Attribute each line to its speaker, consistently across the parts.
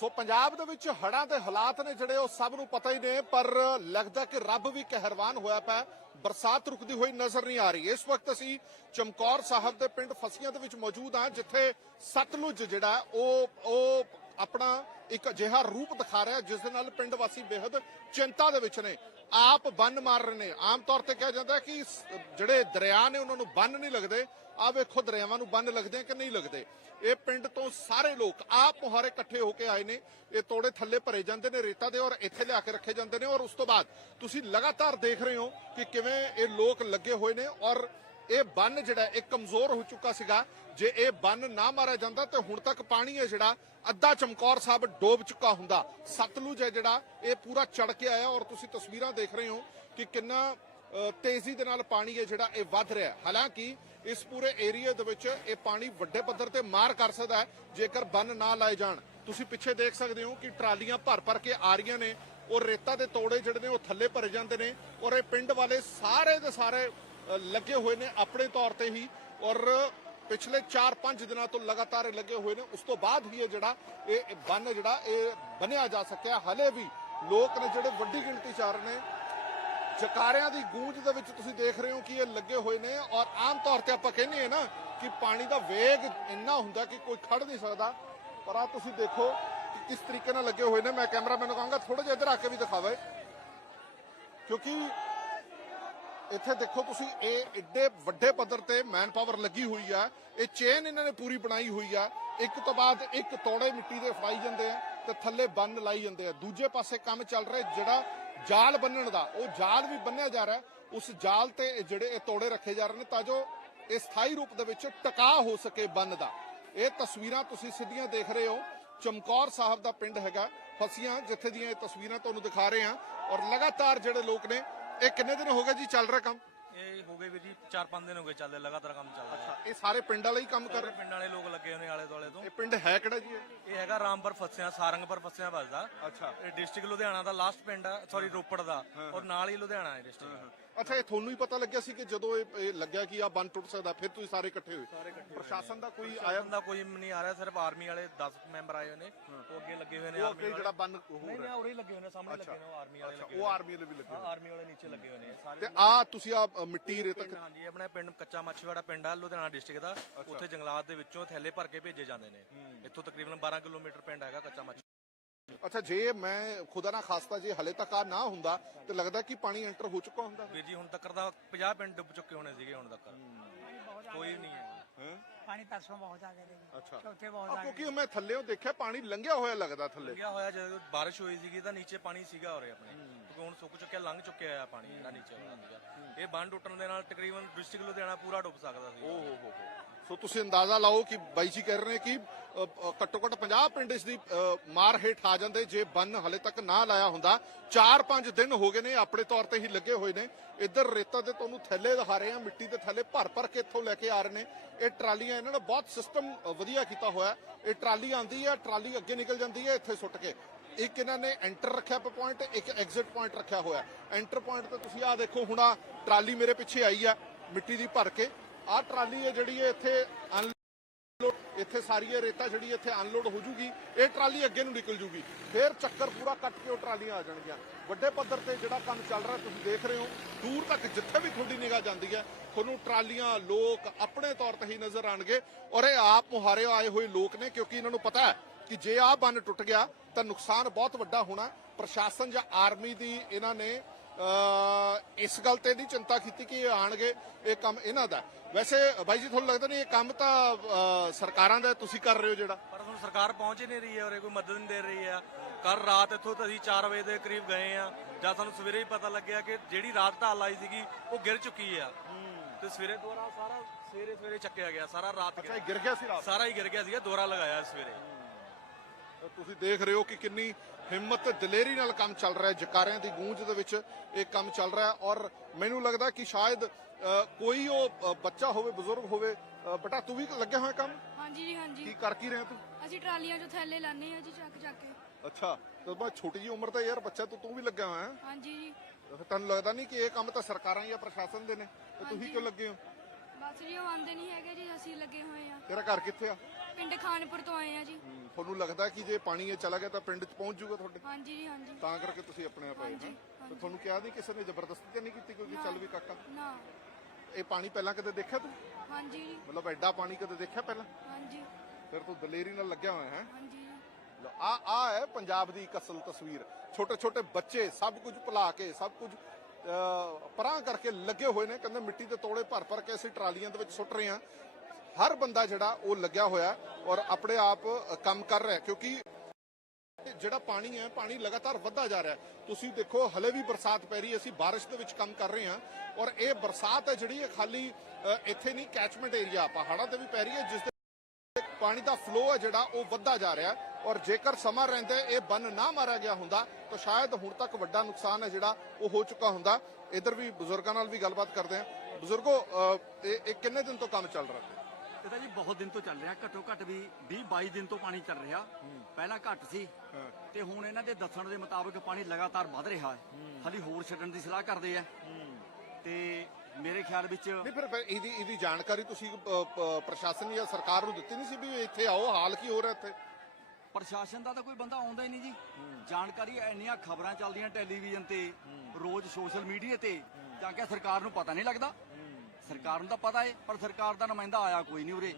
Speaker 1: ਸੋ ਪੰਜਾਬ ਦੇ ਵਿੱਚ ਹੜ੍ਹਾਂ ਦੇ ਹਾਲਾਤ ਨੇ ਜਿਹੜੇ ਉਹ ਸਭ ਨੂੰ ਪਤਾ ਹੀ ਨੇ, ਪਰ ਲੱਗਦਾ ਕਿ ਰੱਬ ਵੀ ਕਹਿਰਵਾਨ ਹੋਇਆ ਪਿਆ। ਬਰਸਾਤ ਰੁਕਦੀ ਹੋਈ ਨਜ਼ਰ ਨਹੀਂ ਆ ਰਹੀ। ਇਸ ਵਕਤ ਅਸੀਂ ਚਮਕੌਰ ਸਾਹਿਬ ਦੇ ਪਿੰਡ ਫਸੀਆਂ ਦੇ ਵਿੱਚ ਮੌਜੂਦ ਹਾਂ, ਜਿੱਥੇ ਸਤਲੁਜ ਜਿਹੜਾ, ਉਹ ਉਹ ਆਪਣਾ ਇੱਕ ਅਜਿਹਾ ਰੂਪ ਦਿਖਾ ਰਿਹਾ, ਜਿਸ ਦੇ ਨਾਲ ਪਿੰਡ ਵਾਸੀ ਬੇहद ਚਿੰਤਾ ਦੇ ਵਿੱਚ ਨੇ। ਆਪ ਬੰਨ ਮਾਰ ਰਹੇ ਨੇ। ਆਮ ਤੌਰ ਤੇ ਕਿਹਾ ਜਾਂਦਾ ਕਿ ਜਿਹੜੇ ਦਰਿਆ ਨੇ, ਉਹਨਾਂ ਨੂੰ ਬੰਨ ਨਹੀਂ ਲੱਗਦੇ। ਆ ਵੇਖੋ, ਦਰਿਆਵਾਂ ਨੂੰ ਬੰਨ ਲੱਗਦੇ ਕਿ ਨਹੀਂ ਲੱਗਦੇ? ਇਹ ਪਿੰਡ ਤੋਂ ਸਾਰੇ ਲੋਕ ਆਪ ਮੁਹਾਰੇ ਇਕੱਠੇ ਹੋ ਕੇ ਆਏ ਨੇ। ਇਹ ਤੋੜੇ ਥੱਲੇ ਭਰੇ ਜਾਂਦੇ ਨੇ ਰੇਤਾ ਦੇ ਔਰ ਇੱਥੇ ਲਿਆ ਕੇ ਰੱਖੇ ਜਾਂਦੇ ਨੇ। ਔਰ ਉਸ ਤੋਂ ਬਾਅਦ ਤੁਸੀਂ ਲਗਾਤਾਰ ਦੇਖ ਰਹੇ ਹੋ ਕਿ ਕਿਵੇਂ ਇਹ ਲੋਕ ਲੱਗੇ ਹੋਏ ਨੇ ਔਰ ਇਹ ਬੰਨ ਜਿਹੜਾ, ਇਹ ਕਮਜ਼ੋਰ ਹੋ ਚੁੱਕਾ ਸੀਗਾ। ਜੇ ਇਹ ਬੰਨ ਨਾ ਮਾਰਿਆ ਜਾਂਦਾ, ਤੇ ਹੁਣ ਤੱਕ ਪਾਣੀ ਹੈ ਜਿਹੜਾ, ਅੱਧਾ ਚਮਕੌਰ ਸਾਹਿਬ ਡੋਬ ਚੁੱਕਾ ਹੁੰਦਾ। ਸਤਲੁਜ ਹੈ ਜਿਹੜਾ, ਇਹ ਪੂਰਾ ਚੜ ਕੇ ਆਇਆ ਔਰ ਤੁਸੀਂ ਤਸਵੀਰਾਂ ਦੇਖ ਰਹੇ ਹੋ ਕਿ ਕਿੰਨਾ ਤੇਜ਼ੀ ਦੇ ਨਾਲ ਪਾਣੀ ਹੈ ਜਿਹੜਾ, ਇਹ ਵੱਧ ਰਿਹਾ ਹਾਲਾਂਕਿ, ਇਸ ਪੂਰੇ ਏਰੀਆ ਦੇ ਵਿੱਚ ਇਹ ਪਾਣੀ ਵੱਡੇ ਪੱਧਰ ਤੇ ਮਾਰ ਕਰ ਸਕਦਾ ਜੇਕਰ ਬੰਨ ਨਾ ਲਾਏ ਜਾਣ। ਤੁਸੀਂ ਪਿੱਛੇ ਦੇਖ ਸਕਦੇ ਹੋ ਕਿ ਟਰਾਲੀਆਂ ਭਰ ਭਰ ਕੇ ਆ ਰਹੀਆਂ ਨੇ ਉਹ ਰੇਤਾ ਦੇ ਤੋੜੇ ਜਿਹੜੇ ਨੇ ਉਹ ਥੱਲੇ ਭਰੇ ਜਾਂਦੇ ਨੇ ਔਰ ਇਹ ਪਿੰਡ ਵਾਲੇ ਸਾਰੇ ਦੇ ਸਾਰੇ ਲੱਗੇ ਹੋਏ ਨੇ ਆਪਣੇ ਤੌਰ ਤੇ ਹੀ ਔਰ ਪਿਛਲੇ 4-5 ਦਿਨਾਂ ਤੋਂ ਲਗਾਤਾਰ ਲੱਗੇ ਹੋਏ ਨੇ। ਉਸ ਤੋਂ ਬਾਅਦ ਹੀ ਇਹ ਜਿਹੜਾ ਇਹ ਬੰਨ ਜਿਹੜਾ ਇਹ ਬਣਿਆ ਜਾ ਸਕਿਆ। ਹਲੇ ਵੀ ਲੋਕ ਨੇ ਜਿਹੜੇ ਵੱਡੀ ਗਿਣਤੀ ਚ ਆ ਰਹੇ ਨੇ, ਜਕਾਰਿਆਂ ਦੀ ਗੂੰਜ ਦੇ ਵਿੱਚ ਤੁਸੀਂ ਦੇਖ ਰਹੇ ਹੋ ਕਿ ਇਹ ਲੱਗੇ ਹੋਏ ਨੇ ਔਰ ਆਮ ਤੌਰ ਤੇ ਆਪਾਂ ਕਹਿੰਦੇ ਆ ਨਾ ਕਿ ਪਾਣੀ ਦਾ ਵੇਗ ਇੰਨਾ ਹੁੰਦਾ ਕਿ ਕੋਈ ਖੜ ਨਹੀਂ ਸਕਦਾ। ਪਰ ਆ ਤੁਸੀਂ ਦੇਖੋ ਕਿ ਕਿਸ ਤਰੀਕੇ ਨਾਲ ਲੱਗੇ ਹੋਏ ਨੇ। ਮੈਂ ਕੈਮਰਾਮੈਨ ਨੂੰ ਕਹਾਂਗਾ ਥੋੜਾ ਜਿਹਾ ਇੱਧਰ ਆ ਕੇ ਵੀ ਦਿਖਾਵੇ। ਕਿਉਂਕਿ ਇੱਥੇ ਦੇਖੋ ਤੁਸੀਂ, ਇਹ ਏਡੇ ਵੱਡੇ ਪੱਧਰ ਤੇ ਮੈਨ ਪਾਵਰ ਲੱਗੀ ਹੋਈ ਆ। ਇਹ ਚੇਨ ਇਹਨਾਂ ਨੇ ਪੂਰੀ ਬਣਾਈ ਹੋਈ ਆ। ਇੱਕ ਤੋਂ ਬਾਅਦ ਇੱਕ ਤੋੜੇ ਮਿੱਟੀ ਦੇ ਫੜਾਈ ਜਾਂਦੇ ਆ ਤੇ ਥੱਲੇ ਬੰਨ ਲਾਈ ਜਾਂਦੇ ਆ। ਦੂਜੇ ਪਾਸੇ ਕੰਮ ਚੱਲ ਰਿਹਾ, ਜਿਹੜਾ ਜਾਲ ਬੰਨਣ ਦਾ, ਉਹ ਜਾਲ ਵੀ ਬੰਨਿਆ ਜਾ ਰਿਹਾ। ਉਸ ਜਾਲ ਤੇ ਜਿਹੜੇ ਇਹ ਤੋੜੇ ਰੱਖੇ ਜਾ ਰਹੇ ਨੇ, ਤਾਂ ਜੋ ਇਹ ਸਥਾਈ ਰੂਪ ਦੇ ਵਿੱਚ ਟਿਕਾ ਹੋ ਸਕੇ ਬੰਨ ਦਾ। ਇਹ ਤਸਵੀਰਾਂ ਤੁਸੀਂ ਸਿੱਧੀਆਂ ਦੇਖ ਰਹੇ ਹੋ। ਚਮਕੌਰ ਸਾਹਿਬ ਦਾ ਪਿੰਡ ਹੈਗਾ। ਫਸੀਆਂ, ਜਿੱਥੇ ਦੀਆਂ ਇਹ ਤਸਵੀਰਾਂ ਤੁਹਾਨੂੰ ਦਿਖਾ ਰਹੇ ਹਾਂ। ਔਰ ਲਗਾਤਾਰ ਜਿਹੜੇ ਲੋਕ ਨੇ ਇਹ ਕਿੰਨੇ ਦਿਨ ਹੋ ਗਏ ਜੀ ਚੱਲ ਰਿਹਾ ਕੰਮ?
Speaker 2: ਇਹ ਹੋ ਗਏ ਵੀਰ ਜੀ 4-5 ਦਿਨ ਹੋ ਗਏ ਚੱਲਦੇ ਲਗਾਤਾਰ ਕੰਮ ਚੱਲ ਰਿਹਾ।
Speaker 1: ਇਹ ਸਾਰੇ ਪਿੰਡ ਵਾਲੇ ਹੀ ਕੰਮ ਕਰ
Speaker 2: ਸਾਰੇ
Speaker 1: ਰਹੇ?
Speaker 2: ਪਿੰਡ ਵਾਲੇ ਲੋਕ ਲੱਗੇ ਹੋਏ ਨੇ ਆਲੇ ਦੁਆਲੇ ਤੋਂ।
Speaker 1: ਇਹ ਪਿੰਡ ਹੈ ਕਿਹੜਾ ਜੀ ਇਹ?
Speaker 2: ਇਹ ਹੈਗਾ ਰਾਮਪੁਰ ਫਸਿਆ ਸਾਰੰਗਪੁਰ ਫਸਿਆ ਵੱਜਦਾ
Speaker 1: ਅੱਛਾ।
Speaker 2: ਇਹ ਡਿਸਟ੍ਰਿਕਟ ਲੁਧਿਆਣਾ ਦਾ ਲਾਸਟ ਪਿੰਡ ਆ ਸੌਰੀ ਰੋਪੜ ਦਾ। ਔਰ ਨਾਲ ਹੀ ਲੁਧਿਆਣਾ ਹੈ ਡਿਸਟ੍ਰਿਕਟ
Speaker 1: ਅੱਛਾ ਇਹ ਤੁਹਾਨੂੰ ਹੀ ਪਤਾ ਲੱਗਿਆ ਸੀ ਕਿ ਜਦੋਂ ਇਹ ਲੱਗਿਆ ਕਿ ਆ ਬੰਨ ਟੁੱਟ ਸਕਦਾ ਫਿਰ ਤੁਸੀਂ ਸਾਰੇ ਇਕੱਠੇ ਹੋਏ? ਪ੍ਰਸ਼ਾਸਨ ਦਾ ਕੋਈ ਆਇਆ?
Speaker 2: ਦਾ ਕੋਈ ਨਹੀਂ ਆ ਰਿਹਾ ਸਿਰਫ ਆਰਮੀ ਵਾਲੇ 10 ਮੈਂਬਰ ਆਏ ਹੋਏ ਨੇ ਉਹ ਅੱਗੇ ਲੱਗੇ ਹੋਏ ਨੇ ਆਰਮੀ
Speaker 1: ਜਿਹੜਾ ਬੰਨ ਹੋ
Speaker 2: ਨਹੀਂ
Speaker 1: ਰਿਹਾ।
Speaker 2: ਨਹੀਂ ਉਰੇ ਹੀ ਲੱਗੇ ਹੋਏ ਨੇ ਸਾਹਮਣੇ ਲੱਗੇ ਨੇ ਉਹ ਆਰਮੀ ਵਾਲੇ ਲੱਗੇ
Speaker 1: ਉਹ ਆਰਮੀ ਵਾਲੇ ਵੀ ਲੱਗੇ
Speaker 2: ਹਾਂ ਆਰਮੀ ਵਾਲੇ ਨੀਚੇ ਲੱਗੇ ਹੋਏ ਨੇ ਸਾਰੇ
Speaker 1: ਤੇ ਆ ਤੁਸੀਂ ਆ ਮਿੱਟੀ ਰੇਤ
Speaker 2: ਪਿੰਡ ਹਾਂਜੀ ਆਪਣਾ ਪਿੰਡ ਕੱਚਾ ਮੱਛੀਵਾੜਾ ਪਿੰਡ ਆ ਲੁਧਿਆਣਾ ਡਿਸਟ੍ਰਿਕਟ ਦਾ। ਉੱਥੇ ਜੰਗਲਾਤ ਦੇ ਵਿੱਚੋਂ ਥੈਲੇ ਭਰ ਕੇ ਭੇਜੇ ਜਾਂਦੇ ਨੇ। ਇੱਥੋਂ ਤਕਰੀਬਨ 12 ਕਿਲੋਮੀਟਰ ਪਿੰਡ ਹੈਗਾ ਕੱਚਾ ਮੱਛੀ
Speaker 1: ਅੱਛਾ ਜੇ ਮੈਂ ਖੁਦਾ ਨਾ ਖਾਸਤਾ ਜੇ ਹਲੇ ਤੱਕ ਆ ਨਾ ਹੁੰਦਾ ਤੇ ਲੱਗਦਾ ਕਿ ਪਾਣੀ ਐਂਟਰ ਹੋ ਚੁੱਕਾ ਹੁੰਦਾ।
Speaker 2: ਵੀਰ ਜੀ ਹੁਣ ਤੱਕ ਦਾ 50 ਪਿੰਡ ਡੁੱਬ ਚੁੱਕੇ ਹੋਣੇ ਸੀਗੇ ਹੁਣ ਤੱਕ। ਕੋਈ ਨਹੀਂ ਹੈ।
Speaker 1: ਹੈ?
Speaker 3: ਪਾਣੀ ਪਰਸੋਂ ਬਹੁਤ ਆ ਗਿਆ
Speaker 1: ਅੱਛਾ।
Speaker 3: ਚੌਥੇ ਬਹੁਤ
Speaker 1: ਆ ਕਿਉਂਕਿ ਮੈਂ ਥੱਲੇੋਂ ਦੇਖਿਆ ਪਾਣੀ ਲੰਘਿਆ ਹੋਇਆ ਲੱਗਦਾ ਥੱਲੇ।
Speaker 2: ਲੱਗਿਆ ਹੋਇਆ ਜਦੋਂ ਬਾਰਿਸ਼ ਹੋਈ ਸੀਗੀ ਤਾਂ ਨੀਚੇ ਪਾਣੀ ਸੀਗਾ ਉਰੇ ਆਪਣੇ। ਕਿਉਂਕਿ ਹੁਣ ਸੁੱਕ ਚੁੱਕਿਆ, ਲੰਘ ਚੁੱਕਿਆ ਆ ਪਾਣੀ ਜਿਹੜਾ ਨੀਚੇ ਵਾਲਾ ਸੀਗਾ। ਇਹ ਬੰਨ ਟੁੱਟਣ ਦੇ ਨਾਲ ਤਕਰੀਬਨ ਡਿਸਟ੍ਰਿਕਟ ਲੁਧਿਆਣਾ ਪੂਰਾ ਡੁੱਬ ਸਕਦਾ ਸੀ।
Speaker 1: ਓ ਹੋ ਹੋ ਹੋ। ਸੋ ਤੁਸੀਂ ਅੰਦਾਜ਼ਾ ਲਾਓ ਕਿ ਬਾਈ ਜੀ ਕਹਿ ਰਹੇ ਨੇ ਕਿ ਘੱਟੋ ਘੱਟ 50 ਪਿੰਡ ਇਸ ਦੀ ਮਾਰ ਹੇਠ ਆ ਜਾਂਦੇ, ਜੇ ਬੰਨ ਹਲੇ ਤੱਕ ਨਾ ਲਾਇਆ ਹੁੰਦਾ। 4-5 ਦਿਨ ਹੋ ਗਏ ਨੇ, ਆਪਣੇ ਤੌਰ ਤੇ ਹੀ ਲੱਗੇ ਹੋਏ ਨੇ। ਇੱਧਰ ਰੇਤਾ ਤੇ ਤੁਹਾਨੂੰ ਥੈਲੇ ਦਿਖਾ ਰਹੇ ਆ ਮਿੱਟੀ ਦੇ ਥੈਲੇ ਭਰ ਭਰ ਕੇ ਇੱਥੋਂ ਲੈ ਕੇ ਆ ਰਹੇ ਨੇ। ਇਹ ਟਰਾਲੀਆਂ, ਇਹਨਾਂ ਨੇ ਬਹੁਤ ਸਿਸਟਮ ਵਧੀਆ ਕੀਤਾ ਹੋਇਆ। ਇਹ ਟਰਾਲੀ ਆਂਦੀ ਹੈ, ਟਰਾਲੀ ਅੱਗੇ ਨਿਕਲ ਜਾਂਦੀ ਹੈ, ਇੱਥੇ ਸੁੱਟ ਕੇ। ਇੱਕ ਇਹਨਾਂ ਨੇ ਐਂਟਰ ਰੱਖਿਆ ਪੁਆਇੰਟ ਇੱਕ ਐਗਜ਼ਿਟ ਪੁਆਇੰਟ ਰੱਖਿਆ ਹੋਇਆ। ਐਂਟਰ ਪੁਆਇੰਟ ਤੇ ਤੁਸੀਂ ਆਹ ਦੇਖੋ, ਹੁਣ ਆਹ ਟਰਾਲੀ ਮੇਰੇ ਪਿੱਛੇ ਆਈ ਆ, ਮਿੱਟੀ ਦੀ ਭਰ ਕੇ। ਆਹ ਟਰਾਲੀ ਹੈ ਜਿਹੜੀ ਇਹ ਇੱਥੇ ਅਨਲੋਡ ਇੱਥੇ ਸਾਰੀ ਇਹ ਰੇਤਾ ਜਿਹੜੀ ਇੱਥੇ ਅਨਲੋਡ ਹੋ ਜੂਗੀ, ਇਹ ਟਰਾਲੀ ਅੱਗੇ ਨੂੰ ਨਿਕਲ ਜੂਗੀ। ਫਿਰ ਚੱਕਰ ਪੂਰਾ ਕੱਟ ਕੇ ਉਹ ਟਰਾਲੀਆਂ ਆ ਜਾਣਗੀਆਂ। ਵੱਡੇ ਪੱਧਰ ਤੇ ਜਿਹੜਾ ਕੰਮ ਚੱਲ ਰਿਹਾ, ਤੁਸੀਂ ਦੇਖ ਰਹੇ ਹੋ, ਦੂਰ ਤੱਕ ਜਿੱਥੇ ਵੀ ਤੁਹਾਡੀ ਨਿਗਾਹ ਜਾਂਦੀ ਹੈ, ਤੁਹਾਨੂੰ ਟਰਾਲੀਆਂ, ਲੋਕ ਆਪਣੇ ਤੌਰ ਤੇ ਹੀ ਨਜ਼ਰ ਆਣਗੇ ਔਰ ਇਹ ਆਪ ਮੁਹਾਰੇ ਆਏ ਹੋਏ ਲੋਕ ਨੇ, ਕਿਉਂਕਿ ਇਹਨਾਂ ਨੂੰ ਪਤਾ ਹੈ ਕਿ ਜੇ ਆਹ ਬੰਨ ਟੁੱਟ ਗਿਆ ਤਾਂ ਨੁਕਸਾਨ ਬਹੁਤ ਵੱਡਾ ਹੋਣਾ। ਪ੍ਰਸ਼ਾਸਨ ਜਾਂ ਆਰਮੀ ਦੀ ਇਹਨਾਂ ਨੇ ਇਸ ਗੱਲ ਤੇ ਨਹੀਂ ਚਿੰਤਾ ਕੀਤੀ ਕਿ ਇਹ ਆਣਗੇ ਇਹ ਕੰਮ ਇਹਨਾਂ ਦਾ। ਹੈ। ਵੈਸੇ ਬਾਈ ਜੀ ਤੁਹਾਨੂੰ ਲੱਗਦਾ ਨਹੀਂ ਇਹ ਕੰਮ ਤਾਂ ਸਰਕਾਰਾਂ ਦਾ ਤੁਸੀਂ ਕਰ ਰਹੇ ਹੋ ਜਿਹੜਾ?
Speaker 2: ਪਰ ਹੁਣ ਸਰਕਾਰ ਪਹੁੰਚ ਹੀ ਨਹੀਂ ਰਹੀ ਹੈ ਉਰੇ ਕੋਈ ਮਦਦ ਨਹੀਂ ਦੇ ਰਹੀ ਆ ਕੱਲ ਰਾਤ ਇੱਥੋਂ ਤਾਂ ਅਸੀਂ 4 ਵਜੇ ਦੇ ਕਰੀਬ ਗਏ ਆ ਜਦ ਸਾਨੂੰ ਸਵੇਰੇ ਹੀ ਪਤਾ ਲੱਗਿਆ ਕਿ ਜਿਹੜੀ ਰਾਤ ਢਾਲ ਆਈ ਸੀਗੀ ਉਹ ਗਿਰ ਚੁੱਕੀ ਆ। ਤੇ ਸਵੇਰੇ ਦੁਬਾਰਾ ਸਾਰਾ ਸਵੇਰੇ ਸਵੇਰੇ ਚੱਕਿਆ ਗਿਆ ਸਾਰਾ ਰਾਤ
Speaker 1: ਅੱਛਾ
Speaker 2: ਗਿਰ-
Speaker 1: ਗਿਆ ਸੀ ਰਾਤ?
Speaker 2: ਸਾਰਾ ਹੀ ਗਿਰ ਗਿਆ ਸੀਗਾ ਦੁਬਾਰਾ ਲਗਾਇਆ ਸਵੇਰੇ।
Speaker 1: ਤੁਸੀਂ ਦੇਖ ਰਹੇ ਹੋ ਕਿ ਕਿੰਨੀ ਹਿੰਮਤ ਦਲੇਰੀ ਨਾਲ ਕੰਮ ਚੱਲ ਰਿਹਾ ਹੈ। ਜਕਾਰਿਆਂ ਦੀ ਗੂੰਜ ਦੇ ਵਿੱਚ ਇਹ ਕੰਮ ਚੱਲ ਰਿਹਾ ਹੈ ਔਰ ਮੈਨੂੰ ਲੱਗਦਾ ਕਿ ਸ਼ਾਇਦ ਕੋਈ ਉਹ ਬੱਚਾ ਹੋਵੇ ਬਜ਼ੁਰਗ ਹੋਵੇ ਬੇਟਾ ਤੂੰ ਵੀ ਲੱਗਿਆ ਹੋਇਆ ਕੰਮ?
Speaker 4: ਹਾਂਜੀ ਜੀ
Speaker 1: ਕੀ
Speaker 4: ਹਾਂਜੀ
Speaker 1: ਕਰ ਕੀ ਰਿਹਾ ਤੂੰ?
Speaker 4: ਅਸੀਂ ਟਰਾਲੀਆਂ 'ਚੋਂ ਥੈਲੇ ਲਾਣੇ ਆ ਜੀ ਚੱਕ ਚੱਕ ਕੇ।
Speaker 1: ਅੱਛਾ ਤੇ ਮੈਂ ਛੋਟੀ ਜੀ ਉਮਰ ਦਾ ਯਾਰ ਬੱਚਾ ਤੂੰ ਤੂੰ ਵੀ ਲੱਗਿਆ ਹੋਇਆ ਹੈ।
Speaker 4: ਹਾਂਜੀ ਜੀ।
Speaker 1: ਤੁਹਾਨੂੰ ਲੱਗਦਾ ਨਹੀਂ ਕਿ ਇਹ ਕੰਮ ਤਾਂ ਸਰਕਾਰਾਂ ਜਾਂ ਪ੍ਰਸ਼ਾਸਨ ਦੇ ਨੇ? ਤੇ ਤੁਸੀਂ। ਕਿਉਂ ਲੱਗੇ ਹੋ?
Speaker 4: ਬਸ ਜੀ ਉਹ ਆਉਂਦੇ ਨਹੀਂ ਹੈਗੇ ਜੀ ਅਸੀਂ ਲੱਗੇ ਹੋਏ ਆ
Speaker 1: ਤੇਰਾ ਘਰ ਕਿੱਥੇ ਆ?
Speaker 4: ਪਿੰਡ ਖਾਨਪੁਰ ਤੋਂ ਆਏ ਆ ਜੀ।
Speaker 1: ਤੁਹਾਨੂੰ ਲੱਗਦਾ ਕਿ ਜੇ ਪਾਣੀ ਇਹ ਚਲਾ ਗਿਆ ਤਾਂ ਪਿੰਡ 'ਚ ਪਹੁੰਚ ਜਾਊਗਾ ਤੁਹਾਡੇ?
Speaker 4: ਹਾਂਜੀ ਜੀ ਹਾਂਜੀ।
Speaker 1: ਤਾਂ ਕਰਕੇ ਤੁਸੀਂ ਆਪਣੇ ਆਪ ਆਏ
Speaker 4: ਹਾਂਜੀ,
Speaker 1: ਹਾਂ ਤੇ। ਤੁਹਾਨੂੰ ਕਿਹਾ ਨਹੀਂ ਕਿਸੇ ਨੇ ਜ਼ਬਰਦਸਤੀ ਤਾਂ ਨਹੀਂ ਕੀਤੀ ਕੋਈ ਕਿ ਚੱਲ ਵੀ ਕਾਕਾ?
Speaker 4: ਨਾ।
Speaker 1: ਇਹ ਪਾਣੀ ਪਹਿਲਾਂ ਕਦੇ ਦੇਖਿਆ ਤੂੰ?
Speaker 4: ਹਾਂਜੀ ਜੀ।
Speaker 1: ਮਤਲਬ ਐਡਾ ਪਾਣੀ ਕਦੇ ਦੇਖਿਆ ਪਹਿਲਾਂ?
Speaker 4: ਹਾਂਜੀ।
Speaker 1: ਫਿਰ ਤੂੰ ਦਲੇਰੀ ਨਾਲ ਲੱਗਿਆ ਹੋਇਆ ਹੈ?
Speaker 4: ਹਾਂਜੀ ਜੀ।
Speaker 1: ਆ ਆ ਹੈ ਪੰਜਾਬ ਦੀ ਇੱਕ ਅਸਲ ਤਸਵੀਰ। ਛੋਟੇ ਛੋਟੇ ਬੱਚੇ ਸਭ ਕੁਝ ਭੁਲਾ ਕੇ ਸਭ ਕੁਝ ਅਹ, ਪਰਾਂ ਕਰਕੇ ਲੱਗੇ ਹੋਏ ਨੇ। ਕਹਿੰਦੇ ਮਿੱਟੀ ਦੇ ਤੋੜੇ ਭਰ ਭਰ ਕੇ ਅਸੀਂ ਟਰਾਲੀਆਂ ਦੇ ਵਿੱਚ ਸੁੱਟ ਰਹੇ ਹਾਂ। ਹਰ ਬੰਦਾ ਜਿਹੜਾ ਉਹ ਲੱਗਿਆ ਹੋਇਆ ਔਰ ਆਪਣੇ ਆਪ ਕੰਮ ਕਰ ਰਿਹਾ ਕਿਉਂਕਿ ਜਿਹੜਾ ਪਾਣੀ ਹੈ, ਪਾਣੀ ਲਗਾਤਾਰ ਵੱਧਦਾ ਜਾ ਰਿਹਾ ਤੁਸੀਂ ਦੇਖੋ, ਹਲੇ ਵੀ ਬਰਸਾਤ ਪੈ ਰਹੀ ਹੈ, ਅਸੀਂ ਬਾਰਿਸ਼ ਦੇ ਵਿੱਚ ਕੰਮ ਕਰ ਰਹੇ ਹਾਂ ਔਰ ਇਹ ਬਰਸਾਤ ਹੈ ਜਿਹੜੀ, ਇਹ ਖਾਲੀ ਇੱਥੇ ਨਹੀਂ ਕੈਚਮੈਂਟ ਏਰੀਆ ਪਹਾੜਾਂ ਤੇ ਵੀ ਪੈ ਰਹੀ ਹੈ, ਜਿਸ ਦੇ ਪਾਣੀ ਦਾ ਫਲੋ ਹੈ ਜਿਹੜਾ, ਉਹ ਵੱਧਦਾ ਜਾ ਰਿਹਾ ਔਰ ਜੇਕਰ ਸਮਾਂ ਰਹਿੰਦੇ ਇਹ ਬੰਨ ਨਾ ਮਾਰਿਆ ਗਿਆ ਹੁੰਦਾ, ਤਾਂ ਸ਼ਾਇਦ ਹੁਣ ਤੱਕ ਵੱਡਾ ਨੁਕਸਾਨ ਹੈ ਜਿਹੜਾ, ਉਹ ਹੋ ਚੁੱਕਾ ਹੁੰਦਾ। ਇਧਰ ਵੀ ਬਜ਼ੁਰਗਾਂ ਨਾਲ ਵੀ ਗੱਲਬਾਤ ਕਰਦੇ ਹਾਂ। ਬਜ਼ੁਰਗੋ ਇਹ ਇਹ ਕਿੰਨੇ ਦਿਨ ਤੋਂ ਕੰਮ ਚੱਲ ਰਿਹਾ ਹੈ?
Speaker 5: ਇਹਦਾ ਜੀ ਬਹੁਤ ਦਿਨ ਤੋਂ ਚੱਲ ਰਿਹਾ ਘੱਟੋ ਘੱਟ ਵੀ 20 22 ਦਿਨ ਤੋਂ ਪਾਣੀ ਚੱਲ ਰਿਹਾ। ਪਹਿਲਾਂ ਘੱਟ ਸੀ। ਤੇ ਹੁਣ ਇਹਨਾਂ ਦੇ ਦੱਸਣ ਦੇ ਮੁਤਾਬਕ ਪਾਣੀ ਲਗਾਤਾਰ ਵੱਧ ਰਿਹਾ ਹੈ। ਹਾਲੀ ਹੋਰ ਛੱਡਣ ਦੀ ਸਲਾਹ ਕਰਦੇ ਆ। ਤੇ ਮੇਰੇ ਖਿਆਲ ਵਿੱਚ
Speaker 1: ਨਹੀਂ ਫਿਰ ਇਹਦੀ ਇਹਦੀ ਜਾਣਕਾਰੀ ਤੁਸੀਂ ਪ੍ਰਸ਼ਾਸਨ ਜਾਂ ਸਰਕਾਰ ਨੂੰ ਦਿੱਤੀ ਨਹੀਂ ਸੀ ਵੀ ਇੱਥੇ ਆਓ ਹਾਲ ਕੀ ਹੋ ਰਿਹਾ ਇੱਥੇ?
Speaker 5: ਪ੍ਰਸ਼ਾਸਨ ਦਾ ਤਾਂ ਕੋਈ ਬੰਦਾ ਆਉਂਦਾ ਹੀ ਨਹੀਂ ਜੀ। ਜਾਣਕਾਰੀ ਇੰਨੀਆਂ ਖਬਰਾਂ ਚੱਲਦੀਆਂ ਟੈਲੀਵਿਜ਼ਨ ਤੇ ਰੋਜ਼ ਸੋਸ਼ਲ ਮੀਡੀਆ ਤੇ ਤਾਂ ਕਿ ਸਰਕਾਰ ਨੂੰ ਪਤਾ ਨਹੀਂ ਲੱਗਦਾ? ਸਰਕਾਰ ਨੂੰ ਤਾਂ ਪਤਾ ਹੈ ਪਰ ਸਰਕਾਰ ਦਾ ਨੁਮਾਇੰਦਾ ਆਇਆ ਕੋਈ ਨਹੀਂ ਉਰੇ